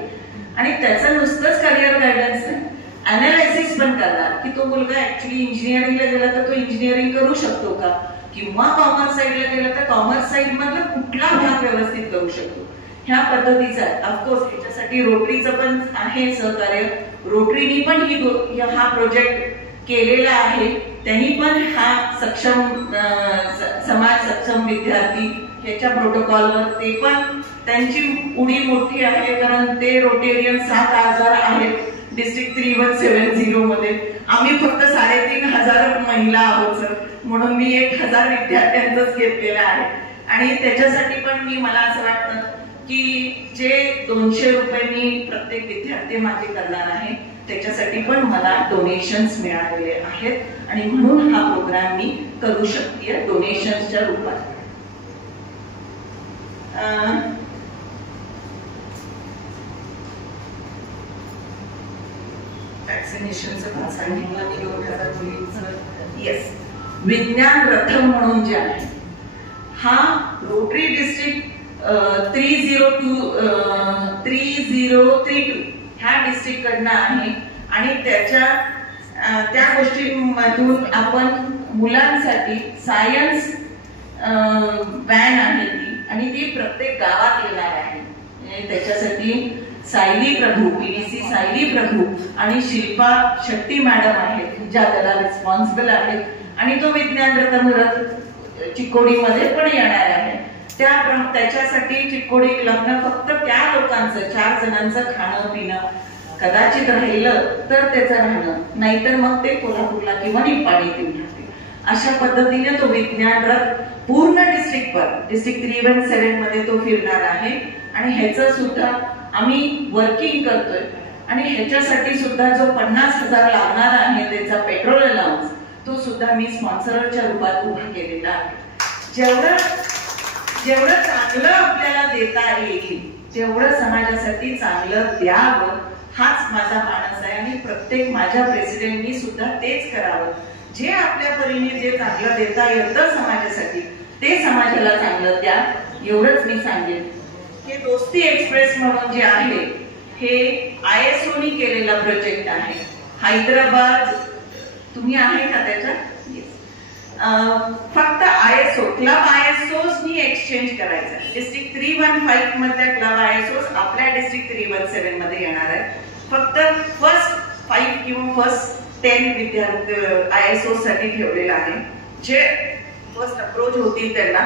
आणि त्याचं नुसतंच करिअर गायडन्स नाही, अनालिसिस पण करणार की तो मुलगा ऍक्च्युली इंजिनिअरिंगला गेला तर तो इंजिनिअरिंग करू शकतो का, किंवा कॉमर्स साईडला गेला तर कॉमर्स साईड मधला कुठला भाग व्यवस्थित करू शकतो, ह्या पद्धतीचा. ऑफकोर्स ह्याच्यासाठी रोटरीचं पण आहे सहकार्य. रोटरीनी पण हा प्रोजेक्ट केलेला आहे. त्यांनी पण हा सक्षम समाज सक्षम विद्यार्थी ह्याच्या प्रोटोकॉलवर ते पण त्यांची उडी मोठी आहे, कारण ते रोटेरियन 7,000 आहेत डिस्ट्रिक्ट 3170 मध्ये. आम्ही फक्त 3,500 महिला आहोत सर, म्हणून मी 1,000 विद्यार्थ्यांचाच घेतलेला आहे. आणि त्याच्यासाठी पण मला असं वाटतं की जे 200 रुपये मी प्रत्येक विद्यार्थी मागे करणार आहे त्याच्यासाठी पण मला डोनेशन्स मिळालेले आहेत आणि म्हणून हा प्रोग्राम मी करू शकते डोनेशन्सच्या रूपात. वॅक्सिनेशनचं सांगितलं. येस, विज्ञान रथम म्हणून जे आहे हा रोटरी डिस्ट्रिक्ट 3032 ह्या डिस्ट्रिक्ट कडनं आहे. आणि त्या गोष्टींमधून आपण मुलांसाठी सायन्स व्हॅन आहे ती, आणि ती प्रत्येक गावात येणार आहे. त्याच्यासाठी सायली प्रभू, PDC सायली प्रभू आणि शिल्पा शेट्टी मॅडम आहेत ज्या त्याला रिस्पॉन्सिबल आहेत. आणि तो विज्ञान रथ चिकोडीमध्ये पण येणार आहे. त्याच्यासाठी चिकोडी क्लबनं फक्त त्या लोकांचं 4 जणांचं खाणं पिणं कदाचित राहिलं तर त्याचं राहणं, नाहीतर मग ते कोल्हापूरला किंवा निपाणी येऊन राहतील. अशा पद्धतीने तो विज्ञान रथ पूर्ण डिस्ट्रिक्ट 317 मध्ये तो फिरणार आहे. आणि ह्याचं सुद्धा आम्ही वर्किंग करतोय. आणि ह्याच्यासाठी सुद्धा जो 50,000 लागणार आहे त्याचा पेट्रोल अलाउन्स, तो सुद्धा मी स्पॉन्सरच्या रूपात उभा केलेला आहे. जेवढं चांगलं आपल्याला देता येईल तेवढं समाजासाठी चांगलं द्यावं, हाच माझा मानस आहे. आणि प्रत्येक माझ्या प्रेसिडेंटनी सुद्धा तेच करावं. जे आपल्या परीने जे चांगलं देता येतं समाजासाठी ते समाजाला चांगलं द्या, एवढंच मी सांगेन. हे दोस्ती एक्सप्रेस म्हणून जे आहे हे ISOनी केलेला प्रोजेक्ट आहे. हैदराबाद, तुम्ही आहे का त्याच्यात? फक्त ISO क्लब ISOनी एक्सचेंज करायचं. डिस्ट्रिक्ट 315 मध्ये क्लब ISO आपल्या डिस्ट्रिक्ट 317 मध्ये येणार आहे. फक्त फर्स्ट 5 किंवा फर्स्ट 10 विद्यार्थी ISO साठी ठेवलेला आहे, जे फर्स्ट अप्रोच होतील त्यांना.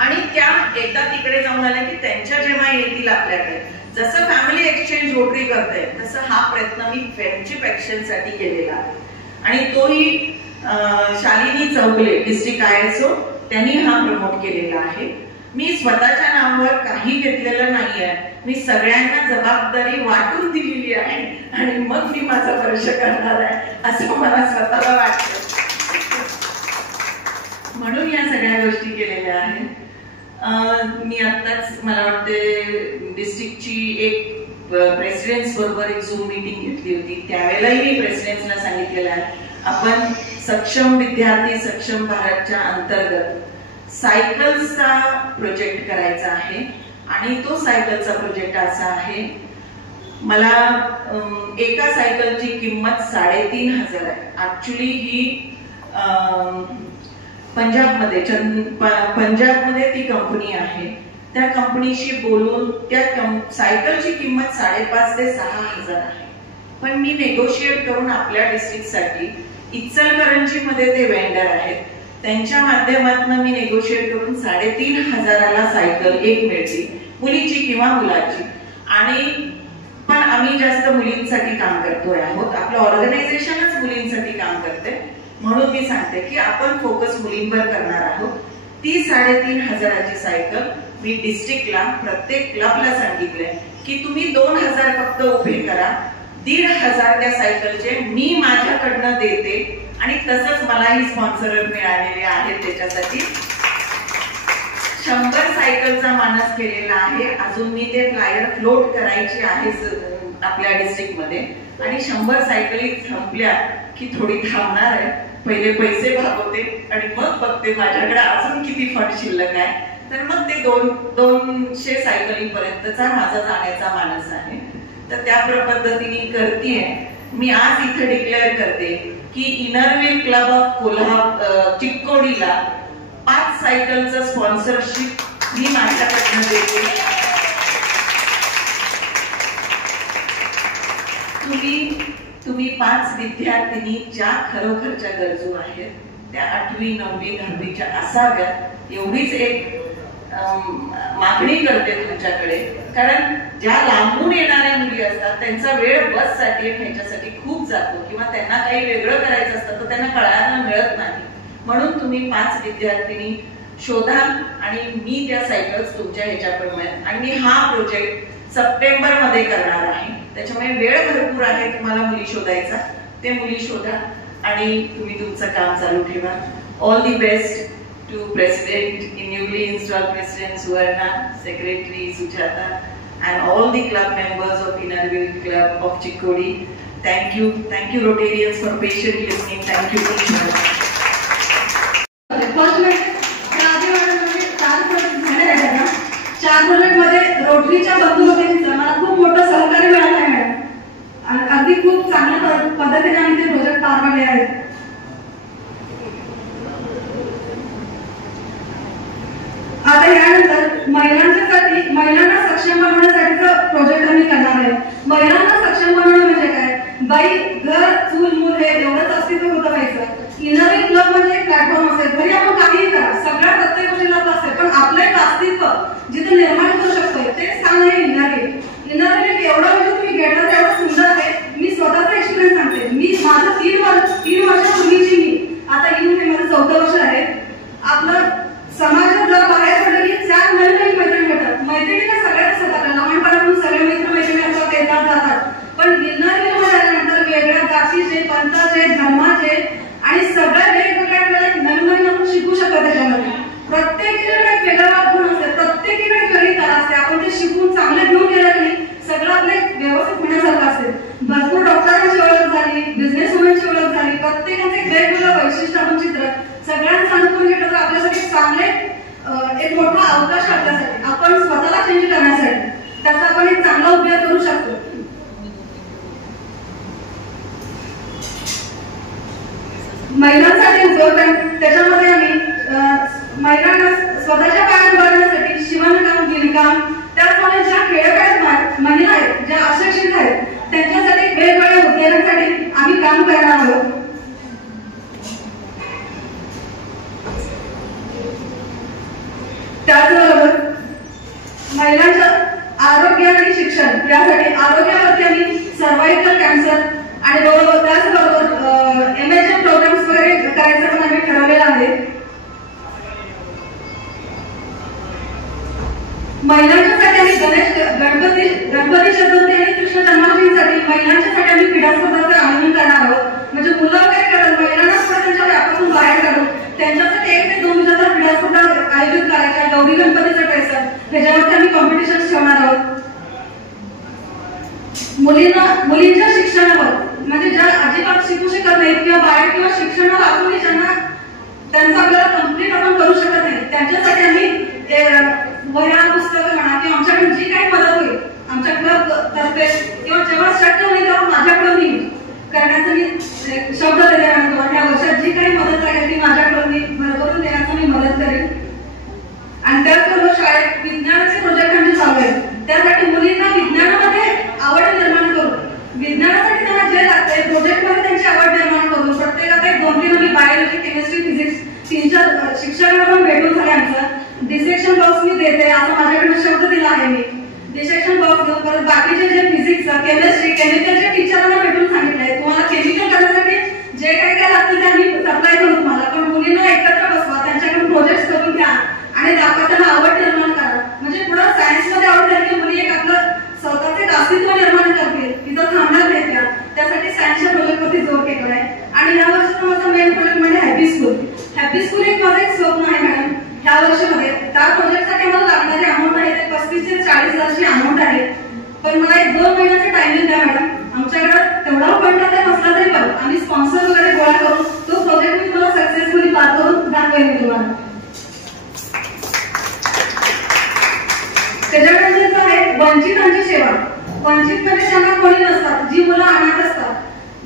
आणि त्या एकदा तिकडे जाऊन आल्या की त्यांच्या जेव्हा येतील आपल्याकडे, जसं फॅमिली एक्सचेंज रोटरी करते तसं हा प्रयत्न मी फ्रेंडशिप एक्सचेंज साठी केलेला आहे. आणि तोही शालिनी चौगले डिस्ट्रिक्ट ISO त्यांनी हा प्रमोट केलेला आहे. मी स्वतःच्या नावावर काही घेतलेलं नाहीये, मी सगळ्यांना जबाबदारी वाटून दिलेली आहे आणि मग मी माझा वर्ष करणार आहे असं मला स्वतःला वाटतं. म्हणून या सगळ्या गोष्टी केलेल्या आहेत. मी आत्ताच मला वाटते डिस्ट्रिक्टची एक प्रेसिडेंट्स बरोबर एक झूम मीटिंग घेतली होती. त्यावेळेलाही मी प्रेसिडेंट्सला सांगितलेलं आहे आपण सक्षम विद्यार्थी सक्षम भारतच्या अंतर्गत सायकल्सचा प्रोजेक्ट करायचा आहे. आणि तो सायकलचा प्रोजेक्ट असा आहे, मला एका सायकलची किंमत 3,500 आहे. ऍक्च्युली ही पंजाबमध्ये ती कंपनी आहे. त्या कंपनीशी बोलून त्या सायकलची किंमत 5,500 ते 6,000 आहे. पण मी नेगोशिएट करून आपल्या डिस्ट्रिक्टसाठी इचलकरंजी मध्ये ते वेंडर आहेत, त्यांच्या माध्यमातून मी नेगोशिएट करून 3,500 सायकल एक मिळते, मुलीची किंवा मुलाची. आणि पण आम्ही जास्त मुलींसाठी काम करतोय आहोत, आपलं ऑर्गनायझेशनच मुलींसाठी काम करते. म्हणून मी सांगते की आपण फोकस मुलींवर करणार आहोत. ती 3,500 सायकल मी डिस्ट्रिक्टला प्रत्येक क्लबला सांगितलंय की तुम्ही 2,000 फक्त उभे करा, 1,500 त्या सायकलचे मी माझ्याकडनं देते. आणि तसंच मलाही स्पॉन्सर मिळालेले आहेत. त्याच्यासाठी 100 सायकलचा मानस केलेला आहे. अजून मी ते फ्लायर फ्लोट करायची आहे आपल्या डिस्ट्रिक्ट मध्ये. आणि 100 सायकली संपल्या की थोडी थांबणार आहे, पहिले पैसे भागवते आणि मग बघते माझ्याकडे अजून किती फंड शिल्लक आहे. तर मग ते 200 सायकलीपर्यंतचा माझा जाण्याचा मानस आहे. तर त्या पद्धतीने करतेय मी. आज इथे डिक्लेअर करते की इनरव्हील क्लब ऑफ चिक्कोडीला 5 सायकलचं स्पॉन्सरशिप मी माझ्याकडनं देते. तुम्ही 5 विद्यार्थिनी ज्या खरोखरच्या गरजू आहेत त्या 8वी 9वी 10वीच्या असाव्यात, एवढीच एक मागणी करते तुमच्याकडे. कारण ज्या लांबून येणाऱ्या मुली असतात त्यांचा वेळ बससाठी ह्याच्यासाठी खूप जातो, किंवा त्यांना काही वेगळं करायचं असतं तर त्यांना कळायला मिळत नाही. म्हणून तुम्ही 5 विद्यार्थिनी शोधा आणि मी त्या सायकल्स तुमच्या ह्याच्याकडे. आणि मी हा प्रोजेक्ट सप्टेंबर मध्ये करणार आहे, त्याच्यामुळे वेळ भरपूर आहे तुम्हाला मुली शोधायचा. ते मुली शोधा आणि तुम्ही तुमचं काम चालू ठेवा. All the best to President, newly installed President Suvarna, Secretary Sujata, and all the club members of Innerville Club of Chikkodi. Thank you Rotarians for patiently listening. Thank you each one. चार मध्ये रोटरीच्या बंधू भगिनींचं मला खूप मोठं सहकार्य मिळालं आहे madam. आणि अगदी खूप चांगल्या पद्धतीने आम्ही ते प्रोजेक्ट पार पाडले आहेत. आता यानंतर महिलांना सक्षम बनवण्यासाठीचं प्रोजेक्ट आम्ही करणार आहे. महिलांना सक्षम बनवणं म्हणजे काय, बाई घर चूल मूल हे एवढंच अस्तित्व होतं पाहिजे. इनरव्हील क्लब म्हणजे एक प्लॅटफॉर्म असेल, तरी आपण काहीही करा, सगळ्या प्रत्येक गोष्टीला असेल, पण आपलं एक अस्तित्व जिथे निर्माण करू शकतोय ते सांगणे इनरव्हील. एवढं म्हणजे तुम्ही गेटवर वैशिष्ट्यपूर्ण चित्र सगळ्यांना सांगून घेतलं तर आपल्यासाठी चांगले एक मोठा अवकाश आपल्यासाठी आपण स्वतःला चेंज करण्यासाठी त्याचा आपण एक चांगला उपयोग करू शकतो. महिलांसाठी उपयोग त्याच्यामध्ये आम्ही महिलांना स्वतःच्या पायावर उभारण्यासाठी शिवणकाम, विणकाम, त्याचप्रमाणे ज्या खेड्यापाड्यात महिला आहेत, ज्या अशिक्षित आहेत, त्यांच्यासाठी वेगवेगळ्या उद्योगांसाठी आम्ही काम करणार आहोत. त्याचबरोबर महिलांच्या आरोग्य आणि शिक्षण यासाठी आरोग्यावरती आम्ही सर्वायकल कॅन्सर आणि बरोबर त्याचबरोबर एमएचएम प्रोग्राम्स वगैरे करायचं पण आम्ही ठरवलेलं आहे. महिलांच्यासाठी आम्ही गणपती चतुर्थी आणि कृष्ण जन्माष्टमीसाठी महिलांच्यासाठी आम्ही क्रीडा स्पर्धांचं आयोजन करणार आहोत. म्हणजे मुलं वगैरे करत महिलांना सुद्धा त्यांच्या व्यापासून बाहेर काढून त्यांच्यासाठी 1 ते 2 दिवसाच्या क्रीडा स्पर्धा आयोजित करायच्या. गौरी गणपतीचं ट्रेसर त्याच्यावरती आम्ही कॉम्पिटिशन ठेवणार आहोत. मुलींच्या शिक्षणावर म्हणजे ज्या अजिबात शिकू शकत नाहीत किंवा बाहेर किंवा शिक्षणावर असूनही ज्यांना त्यांचा आपल्याला कम्प्लीट आपण करू शकत नाही त्यांच्यासाठी आम्ही वह्या पुस्तकं म्हणा किंवा आमच्याकडे जी काही मदत होईल आमच्या क्लब तर्फे किंवा जेव्हा शक्य होईल तेव्हा माझ्याकडून मी करण्याचा मी शब्द देते. या वर्षात जी काही मदत लागेल ती माझ्याकडून मी भरभरून देण्याचा मी मदत करेन. आणि त्याचबरोबर शाळेत विज्ञानाचे प्रोजेक्ट आमचे चालू आहेत. त्यासाठी मुलींना विज्ञानामध्ये आवड निर्माण करून विज्ञानासाठी त्यांना जे लागते प्रोजेक्टमध्ये त्यांची आवड निर्माण करून प्रत्येकात 1-2-3 आम्ही बायोलॉजी, केमिस्ट्री, फिजिक्स 3-4 शिक्षकांना पण भेटून झाले. आमचं डिसेक्शन बॉक्स मी देते असं माझ्याकडे शब्द दिला आहे. मी डिसेक्शन बॉक्स घेऊन परत बाकीचे जे फिजिक्स, केमिस्ट्री, केमिकलच्या टीचरांना भेटून सांगितलंय तुम्हाला केमिकल करण्यासाठी जे काही काय लागतं ते आम्ही सप्लाय करू तुम्हाला, पण मुलींना एकत्र बसवा, त्यांच्याकडून प्रोजेक्ट करून घ्या आणि दाखवा, त्यांना आवड निर्माण करा. म्हणजे पुढे सायन्समध्ये आवड झाली की मुली एक आपलं स्वतःचे अस्तित्व निर्माण करतील, तिथं थांबणार नाही त्या. त्यासाठी सायन्सच्या प्रोजेक्टवरती जोर केलेला आहे. आणि या वर्षीचा माझा मेन प्रोजेक्ट म्हणजे हॅपी स्कूल. हॅपी स्कूल एक माझं एक स्वप्न आहे मॅडम. ह्या वर्षामध्ये त्या प्रोजेक्टसाठी मला लागणारी अमाऊंट आहे ते 35 ते 40 हजारची अमाऊंट आहे. पण मला 1-2 महिन्याचं टायमिंग द्या मॅडम. आमच्याकडे तेवढा फंड नसला तरी पण आम्ही स्पॉन्सर वगैरे गोळा करून तो प्रोजेक्ट मी तुला सक्सेसफुली पार करून दाखवेन मी तुम्हाला. त्याच्यानंतर आहे वंचितांची सेवा. वंचित म्हणजे त्यांना कोणी नसतात, जी मुलं अनाथ असतात,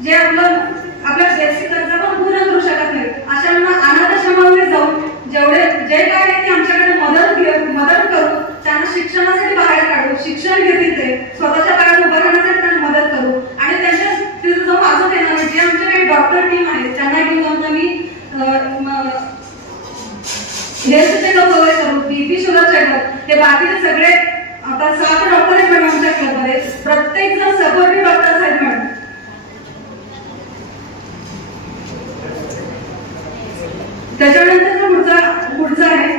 जे आपल्या बेसिक गरजा पण पूर्ण करू शकत नाहीत, अशांना अनाथाश्रमामध्ये जाऊन जे काय आहे ते आमच्याकडे मदत करू, त्यांना शिक्षणासाठी बाहेर काढू, शिक्षण घेतील ते स्वतःच्या पायावर उभं राहण्यासाठी त्यांना मदत करू आणि त्यांच्या तिथे जाऊन अजून येणार जे आमचे काही डॉक्टर टीम आहेत त्यांना घेऊन जाऊन आम्ही हेल्थ चेकअप वगैरे करू, बीपी शुगर चेकअप, हे बाकीचे सगळे आता 7 डॉक्टर आहेत मॅडम आमच्या क्लबमध्ये. प्रत्येक जण सपोर्टिव्ह डॉक्टर्स आहेत मॅडम. त्याच्यानंतर पुढचा आहे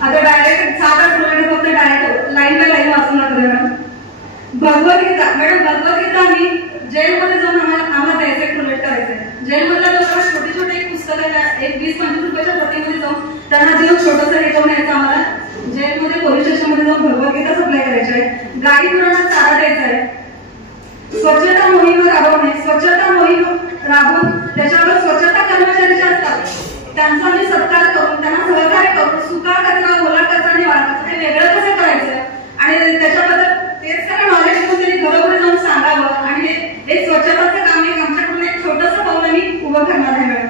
आता डायरेक्ट 7-8 मिनिट फक्त डायरेक्ट लाईन बाय लाईन वाचून लागतो मॅडम. भगवद्गीता मॅडम, भगवद्गीता आम्ही जेलमध्ये जाऊन आम्हाला द्यायचं एक प्रोजेक्ट करायचं. जेलमधल्या लोकांना छोटे छोटे एक पुस्तकाला 20-25 रुपयाच्या प्रतिमध्ये जाऊन त्यांना देऊन छोटंसं हे जाऊन यायचं आम्हाला. जेलमध्ये पोलीस स्टेशनमध्ये जाऊन भगवद्गीता सप्लाय करायची आहे. गाई गुरांना चारा द्यायचा आहे. स्वच्छता मोहीम राबवणे, स्वच्छता मोहीम राबवून त्याच्यावर स्वच्छता कर्मचारी जे असतात त्यांचा आम्ही सत्कार करून त्यांना सहकार्य करून सुका कचरा, ओला कचरा आणि वाळा कचरा हे वेगळं कसं करायचं आणि त्याच्याबद्दल तेच सगळं नॉलेज घेऊन त्यांनी घरोघरी जाऊन सांगावं आणि हे स्वच्छताचं काम एक आमच्याकडून एक छोटंसं पाऊल आम्ही उभं करणार आहे मॅडम.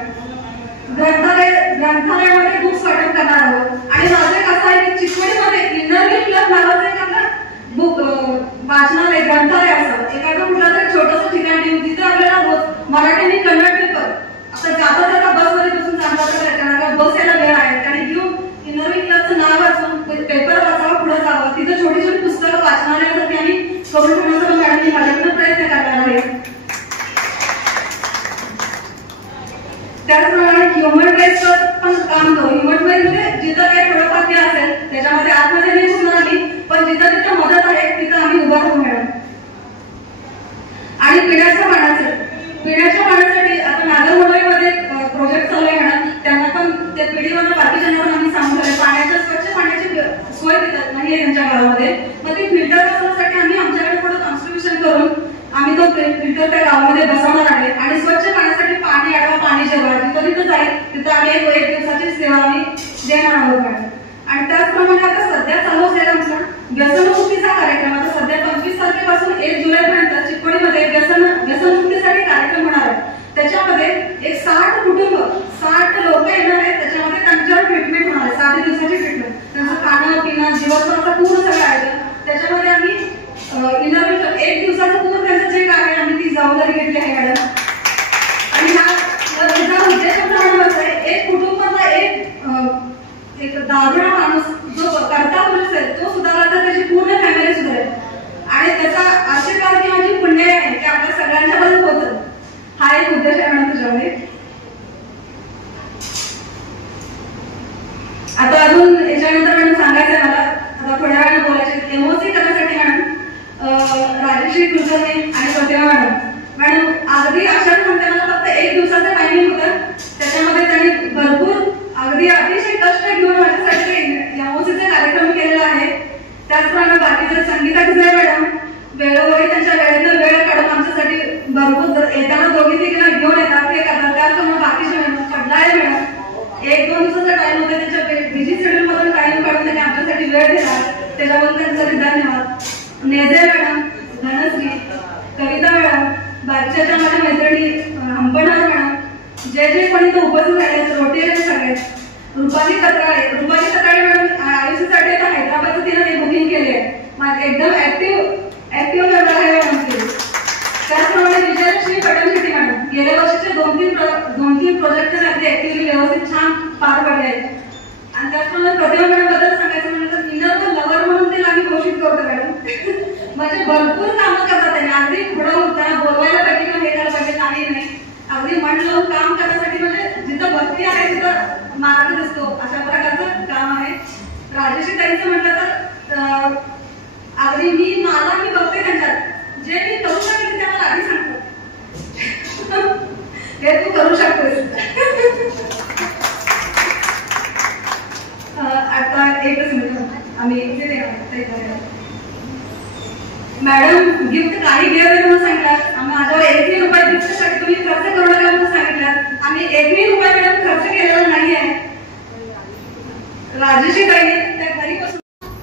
ग्रंथालयामध्ये बुक्स वाटप करणार आहोत आणि माझं एक असं आहे की चिखलीमध्ये इनरव्हील क्लब नावाचं एक आपलं बुक वाचनालय ग्रंथालय असं एखादं कुठलं तरी छोटंसं ठिकाण देऊन तिथे आपल्याला रोज मराठी आणि कन्नड पेपर आता जाता बसमध्ये बसून जाणार बस यायला वेळ आहे आणि घेऊन इनरव्हील क्लबचं नाव वाचून पेपर वाचावं, पुढे जावं, तिथं छोटी छोटी पुस्तकं वाचनालयासाठी आम्ही करून ठेवण्याचा मॅडमनी माझ्याकडून प्रयत्न करणार आहे. त्याचप्रमाणे ह्युमन राईट्सवर पण काम करू. ह्युमन राईट्समध्ये जिथं काही थोडंफार असेल त्याच्यामध्ये आतमध्ये नाही घुसणार आम्ही, पण जिथं जिथं मदत आहे तिथं आम्ही उभा करू मॅडम. आणि पिण्याच्या पाण्यासाठी आता नागरमोडईमध्ये प्रोजेक्ट चालू आहे मॅडम. त्यांना पण ते पिढीवर बाकीच्यांना पण आम्ही सांगू पाण्याच्या स्वच्छ पाण्याची सोय देतात नाही त्यांच्या गावामध्ये. मग ते फिल्टर करण्यासाठी आम्ही आमच्याकडे थोडं कॉन्स्ट्रिब्युशन करून आम्ही तो फिल्टर त्या गावामध्ये बसवणार आहे आणि स्वच्छ पाण्यासाठी तिथं आम्ही एक दिवसाची सेवा आम्ही देणार आहोत मॅडम. आणि त्याचप्रमाणे आता सध्या चालू असलेला आमचा व्यसनमुक्तीचा कार्यक्रम आता सध्या 25 तारखेपासून 1 जुलैपर्यंत चिकोडीमध्ये व्यसनमुक्तीसाठी कार्यक्रम होणार आहे. त्याच्यामध्ये एक 60 कुटुंब 60 लोक येणार आहेत. त्याच्यामध्ये त्यांच्यावर ट्रीटमेंट होणार आहे, 60 दिवसाची ट्रीटमेंट. त्यांचं खाणं पिणं दिवसभराचं पूर्ण सगळं आहे. त्याच्यामध्ये आम्ही एक दिवसाचं पूर्ण त्यांचं जे काय आहे आम्ही ती जबाबदारी घेतली आहे मॅडम. आणि हा उद्देश आहे एक कुटुंबाचा एक दारुडा माणूस जो करता पुरुष आहे तो सुधारला तर त्याची पूर्ण फॅमिली सुधारेल. आणि त्याचा आशीर्वाद किंवा जी पुण्य आहे ते आपल्या सगळ्यांच्यापर्यंत पोहोचल. हा एक उद्देश आहे मॅडम तुझ्यामध्ये. आता अजून याच्यानंतर मॅडम सांगायचं आहे मला, आता थोड्या वेळाने बोलायचे एमओसी करण्यासाठी मॅडम राजश्री कुलकर्णी आणि प्रतिभा मॅडम अगदी अशाच म्हणते मला फक्त 1 दिवसाचं टायमिंग होतं. त्याच्यामध्ये त्यांनी भरपूर अगदी अतिशय कष्ट घेऊन माझ्यासाठी एमओसीचा कार्यक्रम केलेला आहे. त्याचप्रमाणे बाकीचे संगीता गुजरे मॅडम वेळोवेळी त्यांच्या वेळेनं वेळ काढून आमच्यासाठी भरपूर येताना दोघी तिघींना घेऊन येतात हे करतात. त्याचप्रमाणे बाकीचे मॅडम पडलाय मॅडम 1-2 दिवसाचा टाइम होता त्यांच्या बिझी शेड्यूल मधून टाइम काढून त्यांनी आमच्यासाठी वेळ दिला त्याच्याबद्दल त्यांचे धन्यवाद. नेजे मॅडम, धनश्री, कविता मॅडम, बाकीच्या माझ्या मैत्रिणी हंपणार मॅडम, जे कोणी तो उपस्थित राहिले रोटेरियन सगळे, रुपाली सकाळी मॅडम आयुष्यासाठी आता हैदराबादचं तिने ते बुकिंग केले आहे. एकदम ऍक्टिव्ह मेंबर आहे मॅडम. त्याचप्रमाणे विजयलक्ष्मी पटणशेट्टी मॅडम गेल्या वर्षीचे 2-3 प्रोजेक्ट अगदी ऍक्टिव्हली व्यवस्थित छान पार पडले आहेत. आणि त्याचप्रमाणे प्रतिभा मॅडम बद्दल सांगायचं म्हणलं तर इनर लवर म्हणून ते आम्ही घोषित करतो मॅडम. म्हणजे भरपूर कामं करतात त्यांनी अगदी पुढं होताना बोलवायला पाहिजे किंवा हे करायला पाहिजे काही नाही. अगदी मन लावून काम करण्यासाठी म्हणजे जिथं भक्ती आहे तिथं मार्ग दिसतो अशा प्रकारचं काम आहे. राजेशी ताईंचं म्हटलं तर अगदी मी बघते त्यांच्यात जे मी करू शकते ते मला आधी सांगतात हे तू करू शकतोस. आता एकच मिनिट आम्ही मॅडम गिफ्ट काही घ्यावे म्हणून सांगितलं. माझ्यावर 1 रुपये गिफ्टसाठी तुम्ही खर्च करू नका म्हणून सांगितलं. आम्ही 1 रुपया मॅडम खर्च केलेला नाही आहे. राजेशी ताईने त्या घरी बसून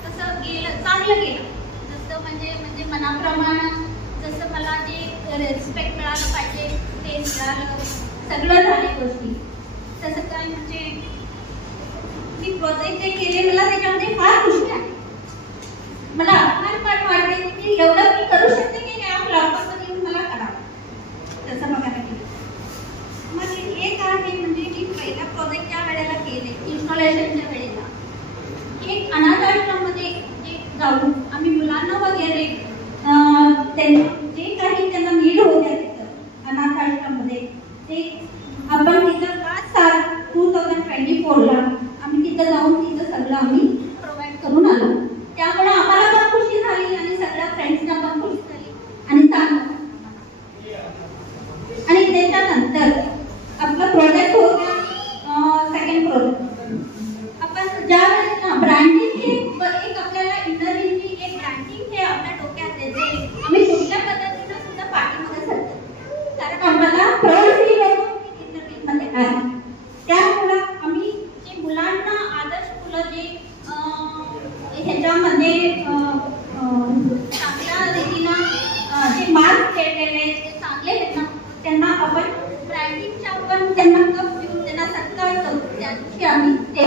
तसं गेलं चांगलं गेलं जसं म्हणजे मनाप्रमाणे जसं मला जे रिस्पेक्ट मिळालं पाहिजे ते मिळालं सगळं झाले गोष्टी. तसं काय म्हणजे मी प्रोजेक्ट जे केले मला त्याच्यामध्ये फार खुशी आहे. मला फार वाटते की एवढं मी करू शकते की या प्लॅटफॉर्मवर येऊन मला करावं तसं बघायला गेलं. मग एक आहे म्हणजे की पहिला प्रोजेक्ट ज्या वेळेला केले इन्स्टॉलेशनच्या वेळेला एक अनाथ आश्रममध्ये जाऊन आम्ही मुलांना वगैरे जे काही त्यांना नीड होत्या तिथं अनाथ आश्रममध्ये ते आपण तिथं 2024ला आम्ही तिथं जाऊन तिथं सगळं आम्ही प्रोव्हाइड करून आलो. त्यामुळे आम्हाला पण खुशी झाली आणि सगळ्या फ्रेंड्सना पण खुशी झाली आणि चांगलं. आणि त्याच्यानंतर आपला प्रोजेक्ट होता सेकंड प्रोजेक्ट. आपण ज्या वेळेला ब्रँडिंगची एक आपल्याला इंटरव्ह्यूची एक ब्रँडिंग हे आपल्या डोक्यात येते आम्ही कुठल्या पद्धतीनं सुद्धा पाठीमध्ये सरतो कारण आम्हाला प्रौढ फील होतो की इंटरव्ह्यूमध्ये काय. त्यामुळं आम्ही जे मुलांना आदर्श मुलं जे ह्याच्यामध्ये चांगल्या रीतीनं जे मार्क्स केलेले ते चांगले त्यांना आपण ब्रँडिंगच्या आपण त्यांना कप देऊन त्यांना सत्कार करू त्या दिवशी आम्ही ते.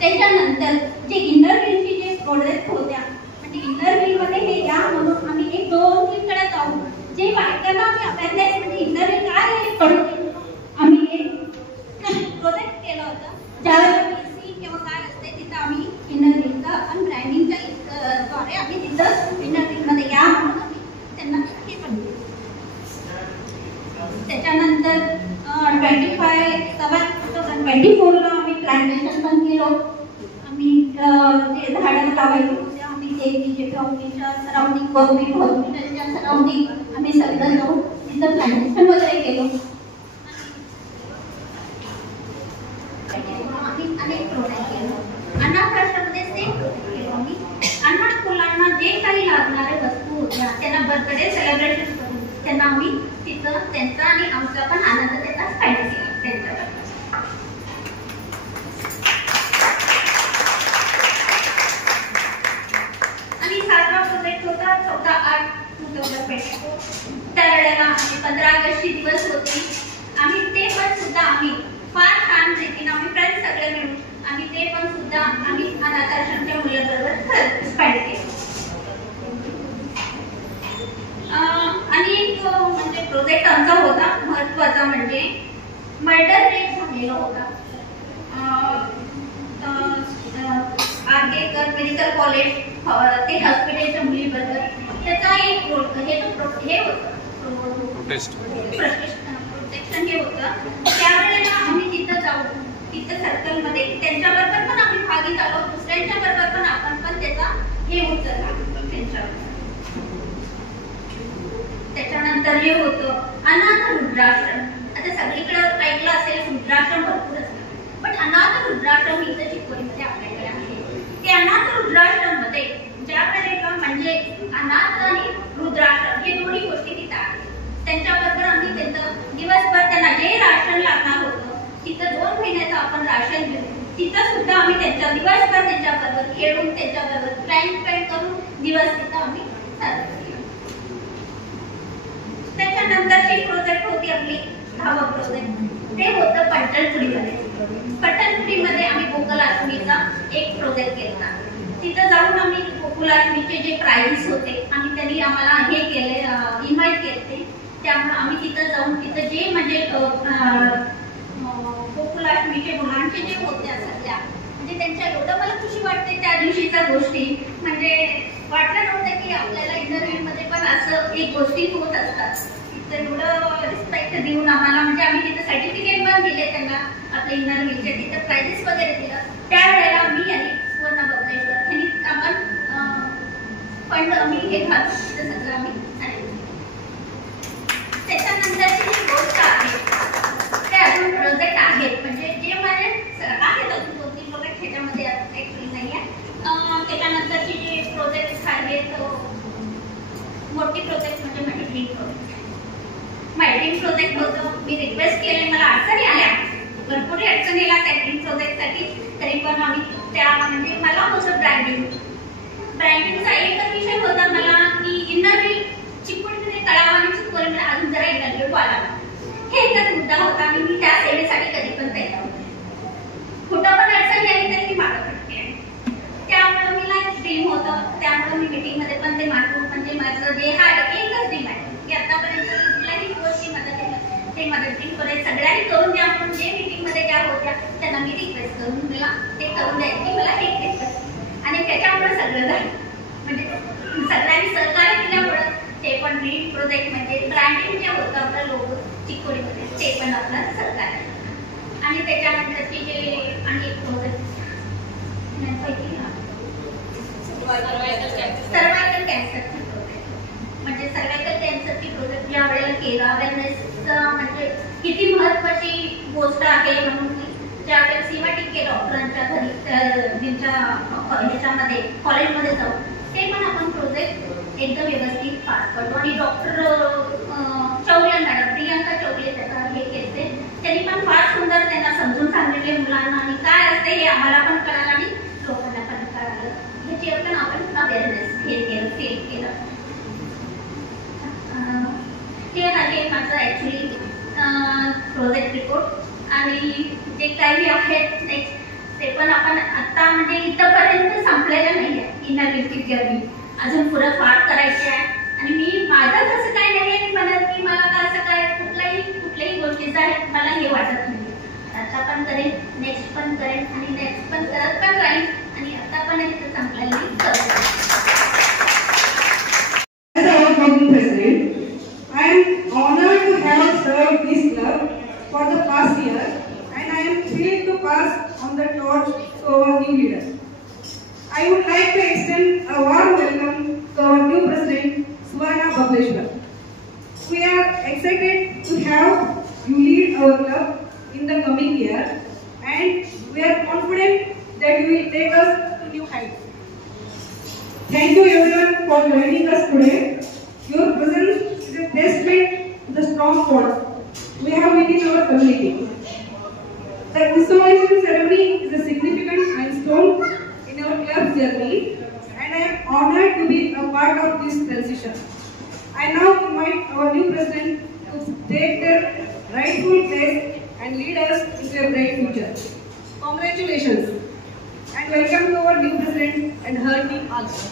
त्याच्यानंतर जे इंटरव्ह्यूची जे प्रोजेक्ट होत्या म्हणजे इंटरव्ह्यूमध्ये हे या म्हणून आम्ही 1-2-3 कडे जाऊ जे बायकांना आम्ही अवेअरनेस म्हणजे इंटरव्ह्यू काय आहे कळून आम्ही एक प्रोजेक्ट केलं होतं. ज्यावेळेला पीसी किंवा काय असते तिथं आम्ही इंटरव्ह्यूचा आणि ब्रँडिंगच्या द्वारे आम्ही तिथं इंटरव्ह्यूमध्ये या म्हणून आम्ही त्यांना हे पण दिलं. त्याच्यानंतर 2024ला आम्ही प्लांटेशन पण केलो. आम्ही ते झाडं लावायचो आम्ही ते ऑफिसच्या सराउंडिंग गव्हर्नमेंट हॉस्पिटलच्या सराउंडिंग आम्ही सगळं जाऊन तिथं प्लांटेशन वगैरे केलो. आम्ही अनेक प्रोजेक्ट केलो. अनाथ आश्रममध्ये सेम केलो आम्ही. अनाथ मुलांना जे काही लागणारे वस्तू होत्या त्यांना बर्थडे सेलिब्रेशन करून त्यांना आम्ही आम्ही तिथं त्यांचा आणि आमचा पण आनंद त्याचा स्पेंड केला त्यांच्याबरोबर. आणि 7वा प्रोजेक्ट होता 14/8/2020. त्यावेळेला आम्ही 15 ऑगस्टची दिवस होती. आम्ही ते पण सुद्धा आम्ही फार छान रीतीने आम्ही फ्रेंड्स सगळे मिळून आम्ही ते पण सुद्धा आम्ही अनाथ आश्रमच्या मुलांबरोबर स्पेंड केलं. आणि एक म्हणजे प्रोजेक्ट आमचा होता महत्वाचा म्हणजे मर्डर रेप झालेला होता आर्केकर मेडिकल कॉलेज ते हॉस्पिटलच्या मुलीबरोबर. त्याचा एक हे होतं प्रोटेक्शन हे होतं. त्यावेळेला आम्ही तिथं जाऊ तिथं सर्कलमध्ये त्यांच्याबरोबर पण आम्ही भागी झालो. दुसऱ्यांच्या बरोबर पण आपण पण त्याचा हे उचलला त्यांच्यावर. त्याच्यानंतर हे होतं अनाथ रुद्राश्रम. आता सगळीकडे ऐकलं असेल रुद्राश्रम भरपूर असतात पण अनाथ रुद्राश्रम इथं चिकोडीमध्ये आपल्याकडे आहे. ते अनाथ रुद्राश्रम मध्ये ज्या वेळेला म्हणजे अनाथ आणि रुद्राश्रम हे दोन्ही गोष्टी तिथं आहेत. त्यांच्याबरोबर आम्ही त्यांचं दिवसभर त्यांना जे राशन लागणार होतं तिथं 2 महिन्याचं आपण राशन घेऊ. तिथं सुद्धा आम्ही त्यांच्या दिवसभर त्यांच्याबरोबर खेळून त्यांच्याबरोबर टाइम स्पेंड करून दिवस तिथं आम्ही साजरा केला. त्याच्यानंतरची प्रोजेक्ट होती आपली 10वा प्रोजेक्ट. ते होतं पट्टणपुरीमध्ये. पट्टणपुरीमध्ये आम्ही गोकुलाष्टमीचा एक प्रोजेक्ट केला. तिथं जाऊन आम्ही गोकुलाष्टमीचे जे प्राइजेस होते आणि त्यांनी आम्हाला हे केले इन्व्हाइट केले. त्यामुळे आम्ही तिथं जाऊन तिथं जे म्हणजे गोकुलाष्टमीचे मुलांचे जे होत्या सगळ्या म्हणजे त्यांच्या एवढं मला खुशी वाटते त्या दिवशीच्या गोष्टी. म्हणजे वाटलं नव्हतं की आपल्याला इंटरव्ह्यू मध्ये पण असं एक गोष्टी होत असतात. तर एवढं रिस्पेक्ट देऊन आम्हाला म्हणजे आम्ही तिथं सर्टिफिकेट पण दिले त्यांना आपल्या इंटरव्ह्यूचे. तिथं प्राइजेस वगैरे दिलं. त्यावेळेला मी आणि सुवर्ण बबलेश्वर यांनी आपण फंड आम्ही हे घालून तिथं सगळं आम्ही त्याच्यानंतरची जी गोष्ट आहे ते अजून प्रोजेक्ट आहेत म्हणजे जे माझे आहेत अजून 2-3 प्रोजेक्ट ह्याच्यामध्ये ऍक्च्युअली नाही आहे. त्याच्यानंतरची जे प्रोजेक्ट आहेत मोठी प्रोजेक्ट म्हणजे मेडिटिंग प्रोजेक्ट. मेडिटिंग प्रोजेक्ट होतं. मी रिक्वेस्ट केले मला अडचणी आल्या भरपूर अडचणीला मेडिटिंग प्रोजेक्टसाठी. तरी पण आम्ही त्या म्हणजे मला होतं ब्रँडिंगचा एकच विषय होता मला की इनरव्हील चिपळूणमध्ये तळाव आणि चिपळूणमध्ये अजून जरा इनरव्हील वाढावा हे एकच मुद्दा होता. आणि मी त्या सेवेसाठी कधी पण तयार होते. कुठं पण अडचणी आली तरी मी मागत होते. त्यामुळे मला एक ड्रीम होतं. त्यामुळे मी मीटिंगमध्ये पण ते मांडून म्हणजे माझं जे आहे एकच ड्रीम आहे की आतापर्यंत कुठल्याही गोष्टी ते मदतीने करायचं सगळ्यांनी करून द्या. आपण जे मीटिंगमध्ये ज्या होत्या त्यांना मी रिक्वेस्ट करून मला ते करून द्यायची मला हे रिक्वेस्ट आणि त्याच्यामुळे सगळं झालं. म्हणजे सगळ्यांनी सहकार्य केल्यामुळे ते पण ड्रीम प्रोजेक्ट म्हणजे ब्रँडिंग जे होतं आपलं लोगो चिकोडीमध्ये ते पण आपलं सहकार्य. आणि त्याच्यानंतरची जे आणि एक प्रोजेक्ट सर्वायकल कॅन्सरची प्रोजेक्ट म्हणजे सर्वायकल कॅन्सरची प्रोजेक्ट ज्या वेळेला केला अवेअरनेस म्हणजे किती महत्वाची गोष्ट आहे म्हणून की ज्यावेळेला सीमा टिके डॉक्टरांच्या घरी त्यांच्या ह्याच्यामध्ये कॉलेजमध्ये जाऊन ते पण आपण प्रोजेक्ट एकदम व्यवस्थित पार पडतो. आणि डॉक्टर चौले मॅडम प्रियांका चौले त्याचा हे केले त्यांनी पण फार सुंदर त्यांना समजून सांगितले मुलांना आणि काय असते हे आम्हाला पण कळालं आणि लोकांना पण कळालं. ह्याची आपण अवेअरनेस हे केलं. हे आहे माझं ऍक्च्युली प्रोजेक्ट रिपोर्ट. आणि जे काही आहेत नेक्स्ट ते पण आपण आता म्हणजे इथपर्यंत संपलेलं नाही आहे. इनरव्ह्यूची जर्नी अजून पुढं फार करायची आहे. आणि मी माझं तसं काय नाही आहे म्हणत की मला का असं काय कुठल्याही गोष्टीचं आहे मला हे वाटत नाही. आता पण करेन नेक्स्ट पण करेन आणि नेक्स्ट पण करत पण राहील आणि आता पण इथं संपलेलं नाही. I am honored to have served this club for the past year and I am thrilled to pass on the torch to our new leader. I would like to extend a warm welcome to our new president, Suvarna Bableshwar. We are excited to have you lead our club in the coming year and we are confident that you will take us to new heights. Thank you everyone for joining us today. Your presence is a testament from all we have within our community. The installation ceremony is a significant milestone in our club's journey, and I am honored to be a part of this transition. I now invite our new president to take their rightful place and lead us into a bright future. Congratulations, and welcome to our new president and her team also.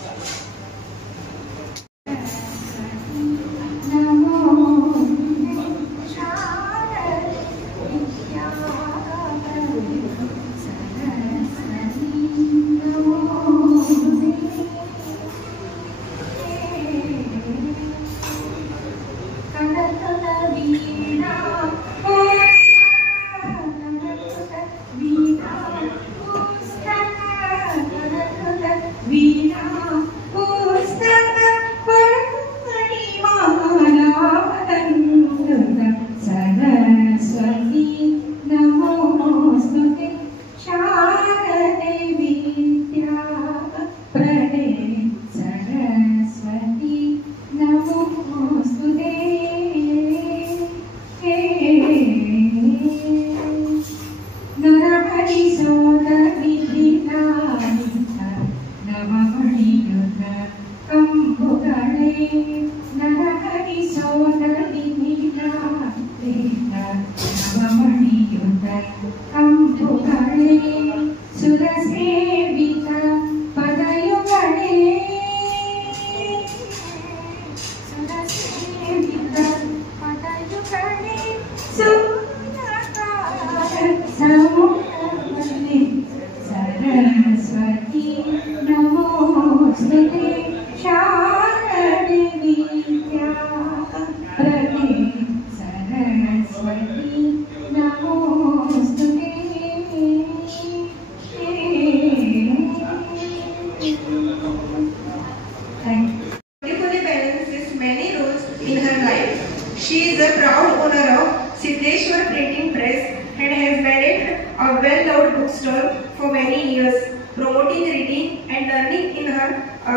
She is a proud owner of Siddheshwar Printing Press and has managed a well-loved bookstore for many years, promoting reading and learning in her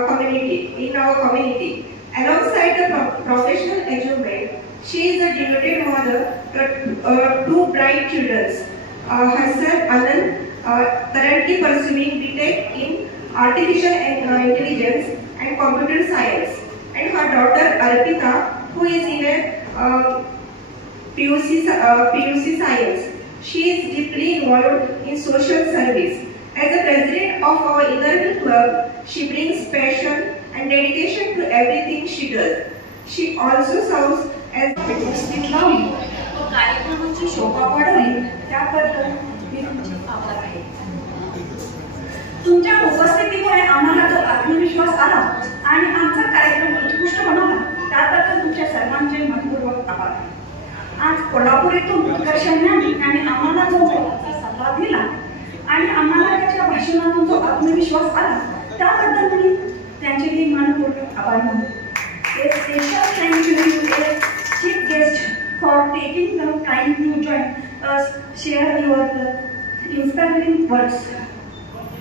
community. Alongside the professional achievement, she is a devoted mother to two bright children. Her son Anand, currently pursuing BTech in Artificial Intelligence and Computer Science, and her daughter Arpita, who is in a PUC Science. She is deeply involved in social service. As the president of our Innerville Club, she brings passion and dedication to everything she does. She also serves as उपस्थित लावली व कार्यक्रमाची शोभा वाढवली त्याबद्दल मी तुमचे आभार आहे. तुमच्या उपस्थितीमुळे आम्हाला जो आत्मविश्वास आला आणि आमचा कार्यक्रम उत्कृष्ट बनवला त्याबद्दल तुमच्या सर्वांचे मनपूर्वक आभार आहे. आज कोल्हापूरतून उत्कर्षाने आणि आम्हाला जो बोलाचा सल्ला दिला आणि आम्हाला त्याच्या भाषणातून जो आत्मविश्वास आला त्याबद्दल मी त्यांचे मनपूर्वक आभार मानतो. A special thank you to chief guest for taking the time to join us, share your inspiring words.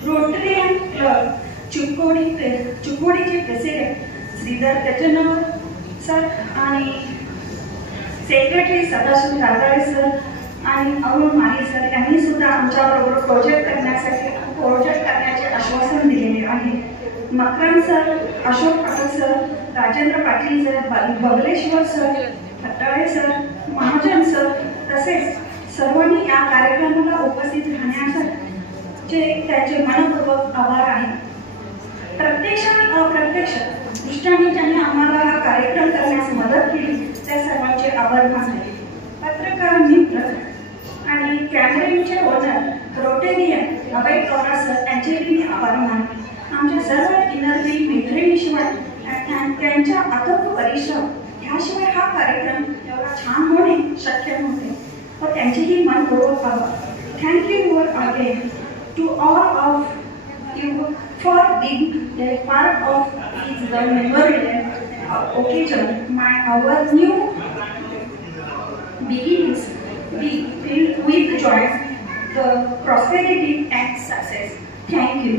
Rotarian Club चिकोडीचे प्रेसिडेंट श्रीधर गजनवर सर आणि सेक्रेटरी सदाशिव राजाळे सर आणि अरुण माळी सर यांनी सुद्धा आमच्याबरोबर प्रोजेक्ट करण्याचे आश्वासन दिलेले आहे. Makram sir, Ashok Patil sir, Rajendra Patil sir, Babaleshwar sir, Khattale sir, Mahajan sir तसेच सर्वांनी या कार्यक्रमाला उपस्थित राहण्याचे त्यांचे मनपूर्वक आभार आहे. प्रत्यक्ष अप्रत्यक्ष दृष्टीने ज्यांनी आम्हाला हा कार्यक्रम करण्यास मदत केली त्या सर्वांचे आभार मानले. पत्रकार मित्र आणि कॅमेऱ्याचे ओनर रोटेरियन अभय कौरा सर यांचेही मी आभार मानले. आमच्या सर्व इनरव्हील मैत्रिणीशिवाय त्यांच्या अथक परिश्रम ह्याशिवाय हा कार्यक्रम एवढा छान होणे शक्य नव्हते व त्यांचेही मनपूर्वक आभार. थँक्यू वर again to all of you for being a part of this memorable occasion. Our new beginnings be filled with joy, the prosperity and success. Thank you.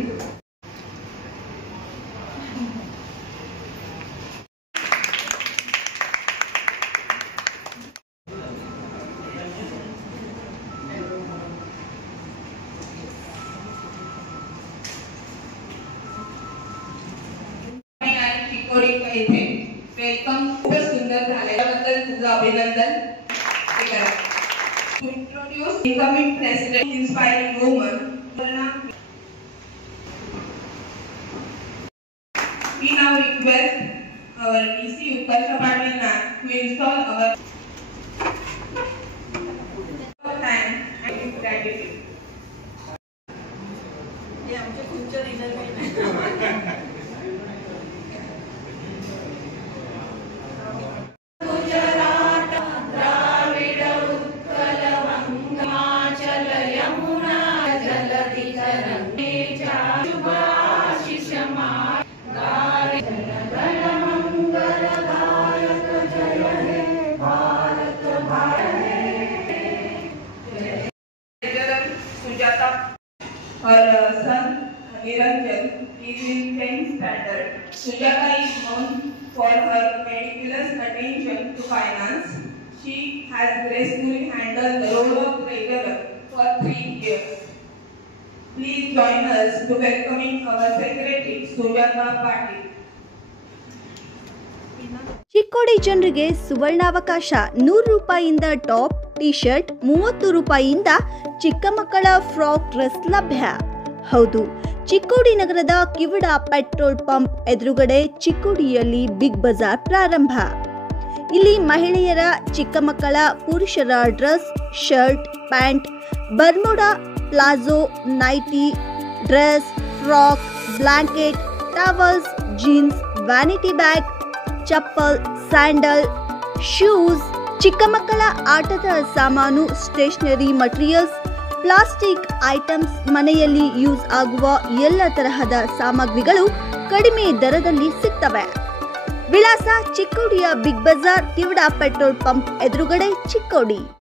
बद्दल to introduce incoming president, inspiring woman. We now request our DC Utkarsha Patil ma'am to install our time and gratitude. हे आमचे future इनरमेन आहे. Her son Niranjan is in 10th standard. Sujata is known for her meticulous attention to finance. She has gracefully handled the role of treasurer for 3 years. Please join us to welcoming our secretary Sujata Patil. Chikkodi ಜನರಿಗೆ ಸುವರ್ಣಾವಕಾಶ. 100 ರೂಪಾಯಿಯಿಂದ top T shirt, 30 ರೂಪಾಯಿಯಿಂದ ಚಿಕ್ಕ ಮಕ್ಕಳ frock dress ಲಭ್ಯ. ಹೌದು, ಚಿಕ್ಕೋಡಿ ನಗರದ ಕಿವಿಡ petrol pump ಎದುರುಗಡೆ ಚಿಕ್ಕೋಡಿಯಲ್ಲಿ big Bazaar ಪ್ರಾರಂಭ. ಇಲ್ಲಿ ಮಹಿಳೆಯರ, ಚಿಕ್ಕ ಮಕ್ಕಳ, ಪುರುಷರ dress, shirt, pant, bermuda, palazzo, nighty, dress, frock, blanket, towels, jeans, vanity bag, chappal, sandal, shoes, ಚಿಕ್ಕ ಮಕ್ಕಳ ಆಟದ ಸಾಮಾನು, ಸ್ಟೇಷನರಿ ಮಟೀರಿಯಲ್ಸ್, ಪ್ಲಾಸ್ಟಿಕ್ ಐಟಮ್ಸ್, ಮನೆಯಲ್ಲಿ ಯೂಸ್ ಆಗುವ ಎಲ್ಲ ತರಹದ ಸಾಮಗ್ರಿಗಳು ಕಡಿಮೆ ದರದಲ್ಲಿ ಸಿಗ್ತವೆ. ವಿಳಾಸ ಚಿಕ್ಕೋಡಿಯ ಬಿಗ್ ಬಜಾರ್, ಕಿವಿಡ ಪೆಟ್ರೋಲ್ ಪಂಪ್ ಎದುರುಗಡೆ, ಚಿಕ್ಕೋಡಿ.